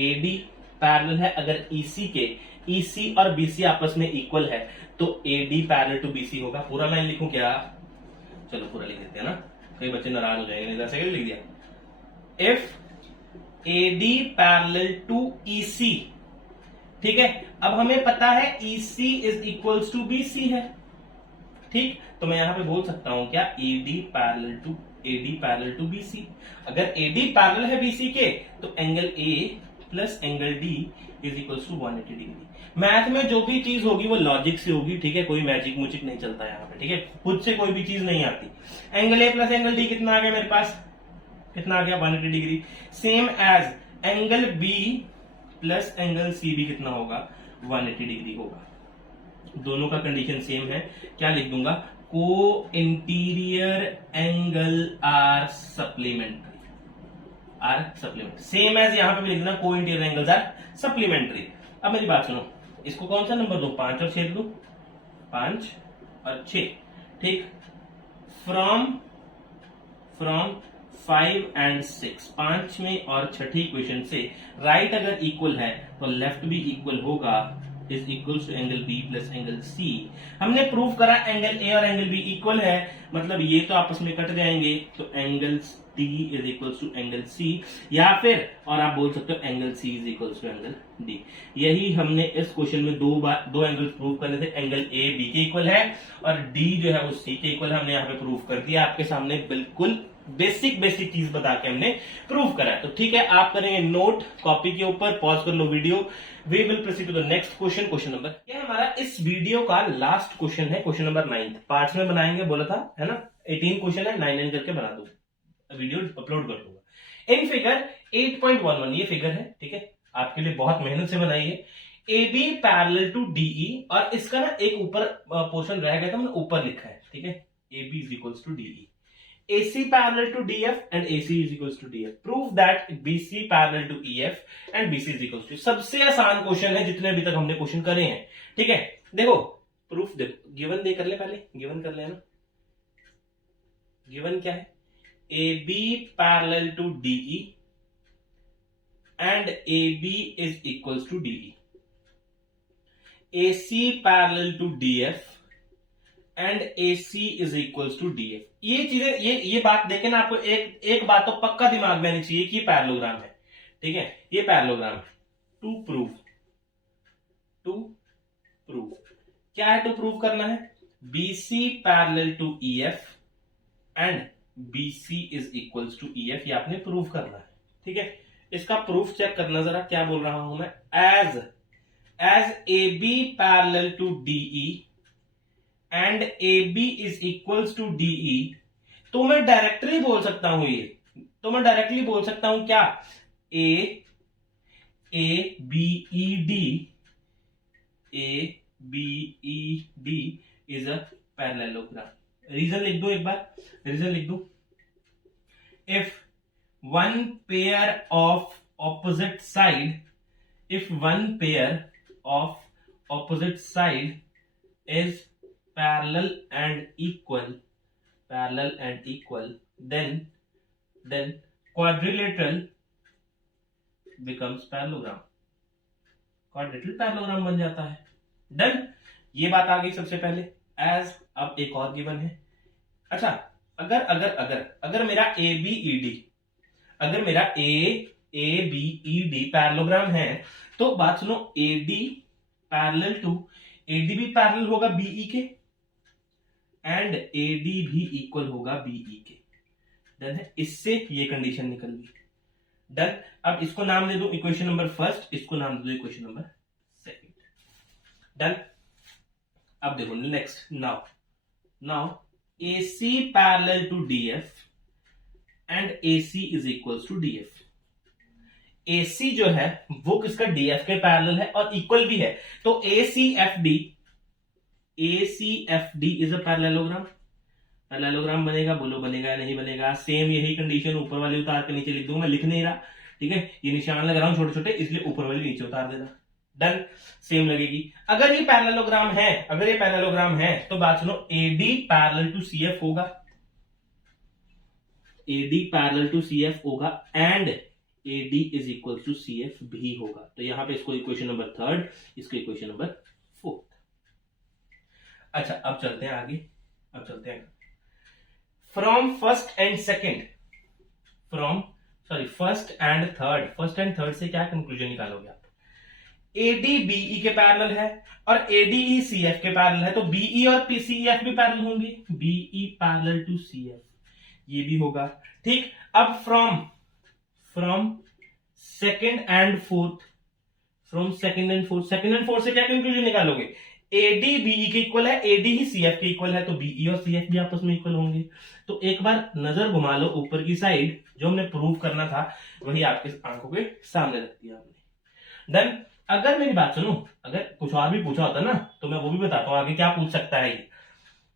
एडी पैरेलल है अगर ईसी के, ईसी और बीसी आपस में इक्वल है तो एडी पैरेलल टू बीसी होगा। पूरा लाइन लिखूं क्या, चलो पूरा लिख देते हैं ना, कई बच्चे नाराज हो जाएंगे, नहीं ऐसे लिख दिया। If AD parallel to EC, ठीक है, अब हमें पता है EC is equals to BC है, ठीक, तो मैं यहां पे बोल सकता हूं क्या, AD पैरेलल टू BC। अगर AD पैरेलल है BC के तो angle A plus angle D is equals to 180 degree. Math में जो भी चीज होगी वो लॉजिक से होगी, ठीक है, कोई मैजिक मुजिक नहीं चलता यहाँ पे, ठीक है, खुद से कोई भी चीज नहीं आती। Angle A plus angle D कितना आ गया मेरे पास, कितना आ गया, 180 degree. Same as angle B plus angle C भी कितना होगा, 180 डिग्री होगा। दोनों का कंडीशन सेम है, क्या लिख दूंगा, co-interior angle are supplementary, same as यहां पे भी लिख देना, को इंटीरियर एंगल्स आर सप्लीमेंट्री। अब मेरी बात सुनो, इसको कौन सा नंबर दो, 5 और 6 दो, 5 और 6, ठीक। फ्रॉम 5 एंड 6, 5 में और छठी इक्वेशन से राइट अगर इक्वल है तो लेफ्ट भी इक्वल होगा, is equals to angle B plus angle C. हमने प्रूव करा एंगल ए और एंगल बी इक्वल है, मतलब ये तो आपस में कट जाएंगे, तो angle D is equals to angle C, या फिर और आप बोल सकते हो angle C is equals to angle D. यही हमने इस क्वेश्चन में दो एंगल्स प्रूव करने थे, एंगल ए बी के इक्वल है और डी जो है वो सी के इक्वल है। हमने यहाँ पे प्रूव कर दिया आपके सामने, बिल्कुल बेसिक चीज बता के हमने प्रूव करा। तो ठीक है, आप करेंगे नोट कॉपी के ऊपर, पॉज कर लो video. We will proceed to the next question, question number, ये हमारा इस वीडियो का लास्ट क्वेश्चन है, क्वेश्चन नंबर 9। पार्ट्स में बनाएंगे बोला था, है ना, 18 क्वेश्चन है, 9 करके बना दो, वीडियो अपलोड कर दूंगा। इन फिगर 8.11 ये फिगर है, ठीक है, आपके लिए बहुत मेहनत से बनाई है। AB पैरेलल टू DE, और इसका ना एक ऊपर पोर्शन रह गया था, मैंने ऊपर लिखा है, ठीक है, AB is equals to DE। AC parallel to DF and AC is equals to DF. Prove that BC parallel to EF and BC is equals to। सबसे आसान क्वेश्चन है जितने अभी तक हमने क्वेश्चन करे हैं, ठीक है। देखो प्रूफ, देखो गिवन दे कर ले, पहले गिवन कर लेना। गिवन क्या है, AB parallel to DE and AB is equals to DE। AC parallel to DF and AC is equals to DF। ये चीजें, ये बात देखे ना, आपको एक बात तो पक्का दिमाग में आनी चाहिए कि ये पैरेललोग्राम है, ठीक है, ये पैरेललोग्राम है। टू प्रूव क्या है, टू प्रूव करना है BC parallel to EF and BC is equals to EF, ये आपने प्रूव करना है, ठीक है। इसका प्रूफ चेक करना जरा, क्या बोल रहा हूं मैं, as AB parallel to DE and AB is equals to DE, तो मैं डायरेक्टली बोल सकता हूं, ये तो मैं डायरेक्टली बोल सकता हूं क्या, ABED is a parallelogram. Reason लिख दो, एक बार रीजन लिख दो। If one pair of opposite side is parallel and equal, then quadrilateral becomes parallelogram, quadrilateral parallelogram बन जाता है। डन, ये बात आ गई सबसे पहले। एज अब एक और गिवन है, अच्छा, अगर मेरा ABED पैरेललोग्राम है, तो बात सुनो, AD पैरेलल टू AD भी पैरेलल होगा BE के, एंड एडी भी इक्वल होगा बीई के। डन है, इससे ये कंडीशन निकल गई। डन। अब इसको नाम दे दूं इक्वेशन नंबर फर्स्ट, इसको नाम दे दूं इक्वेशन नंबर सेकंड। डन। अब देखो next, now AC parallel to DF and AC is equals to DF। AC जो है वो किसका, DF के पैरेलल है और इक्वल भी है, तो ACFD is a parallelogram. Parallelogram बनेगा, बोलो बनेगा या नहीं बनेगा। सेम यही कंडीशन ऊपर वाले उतार के नीचे लिख दूंगा, मैं लिख नहीं रहा, ठीक है, ये निशान लगा रहा हूं छोटे छोटे, इसलिए ऊपर वाले नीचे उतार देना। डन। सेम लगेगी। अगर ये पैरेललोग्राम है तो बात सुनो, AD पैरेलल टू CF होगा, AD पैरेलल टू CF होगा and AD is equal to CF भी होगा। तो यहां पे इसको इक्वेशन नंबर थर्ड, इसको इक्वेशन नंबर फोर्थ। अच्छा अब चलते हैं आगे, फ्रॉम फर्स्ट एंड थर्ड से क्या कंक्लूजन निकालोगे आप? AD BE के पैरेलल है और ADE CF के पैरेलल है, तो BE और PCF भी पैरेलल होंगे, BE पैरेलल टू CF, ये भी होगा। ठीक। अब फ्रॉम सेकंड एंड फोर्थ से क्या कंक्लूजन निकालोगे? AD BE के इक्वल है, AD ही CF के इक्वल है, तो BE और CF भी आपस में इक्वल होंगे। तो एक बार नजर घुमा लो ऊपर की साइड, जो हमने प्रूव करना था वही आपके आंखों के सामने रख दिया हमने। देन अगर मेरी बात सुनो, अगर कुछ और भी पूछा होता ना तो मैं वो भी बताता हूं आगे क्या पूछ सकता है।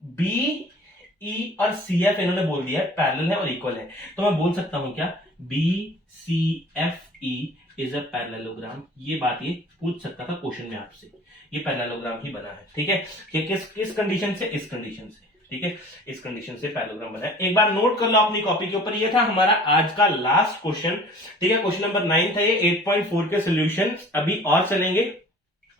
BE और CF इन्होंने बोल दिया है पैरेलल है और इक्वल है, तो मैं बोल सकता हूं क्या, BCFE इज अ पैरेललोग्राम। ये बात ये पूछ सकता था क्वेश्चन में आपसे, ये पैरेललोग्राम ही बना है। ठीक है, कि किस कंडीशन से, इस कंडीशन से, ठीक है, इस कंडीशन से पैरेललोग्राम बना है। एक बार नोट कर लो अपनी कॉपी के ऊपर, ये था हमारा आज का लास्ट क्वेश्चन। ठीक है, क्वेश्चन नंबर 9 था ये, 8.4 के सॉल्यूशन अभी और चलेंगे,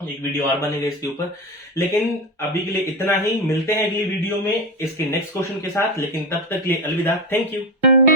एक वीडियो और बनेगा इसके ऊपर, लेकिन अभी के लिए इतना ही। मिलते हैं अगली वीडियो में इसके नेक्स्ट क्वेश्चन के साथ, लेकिन तब तक के लिए अलविदा, थैंक यू।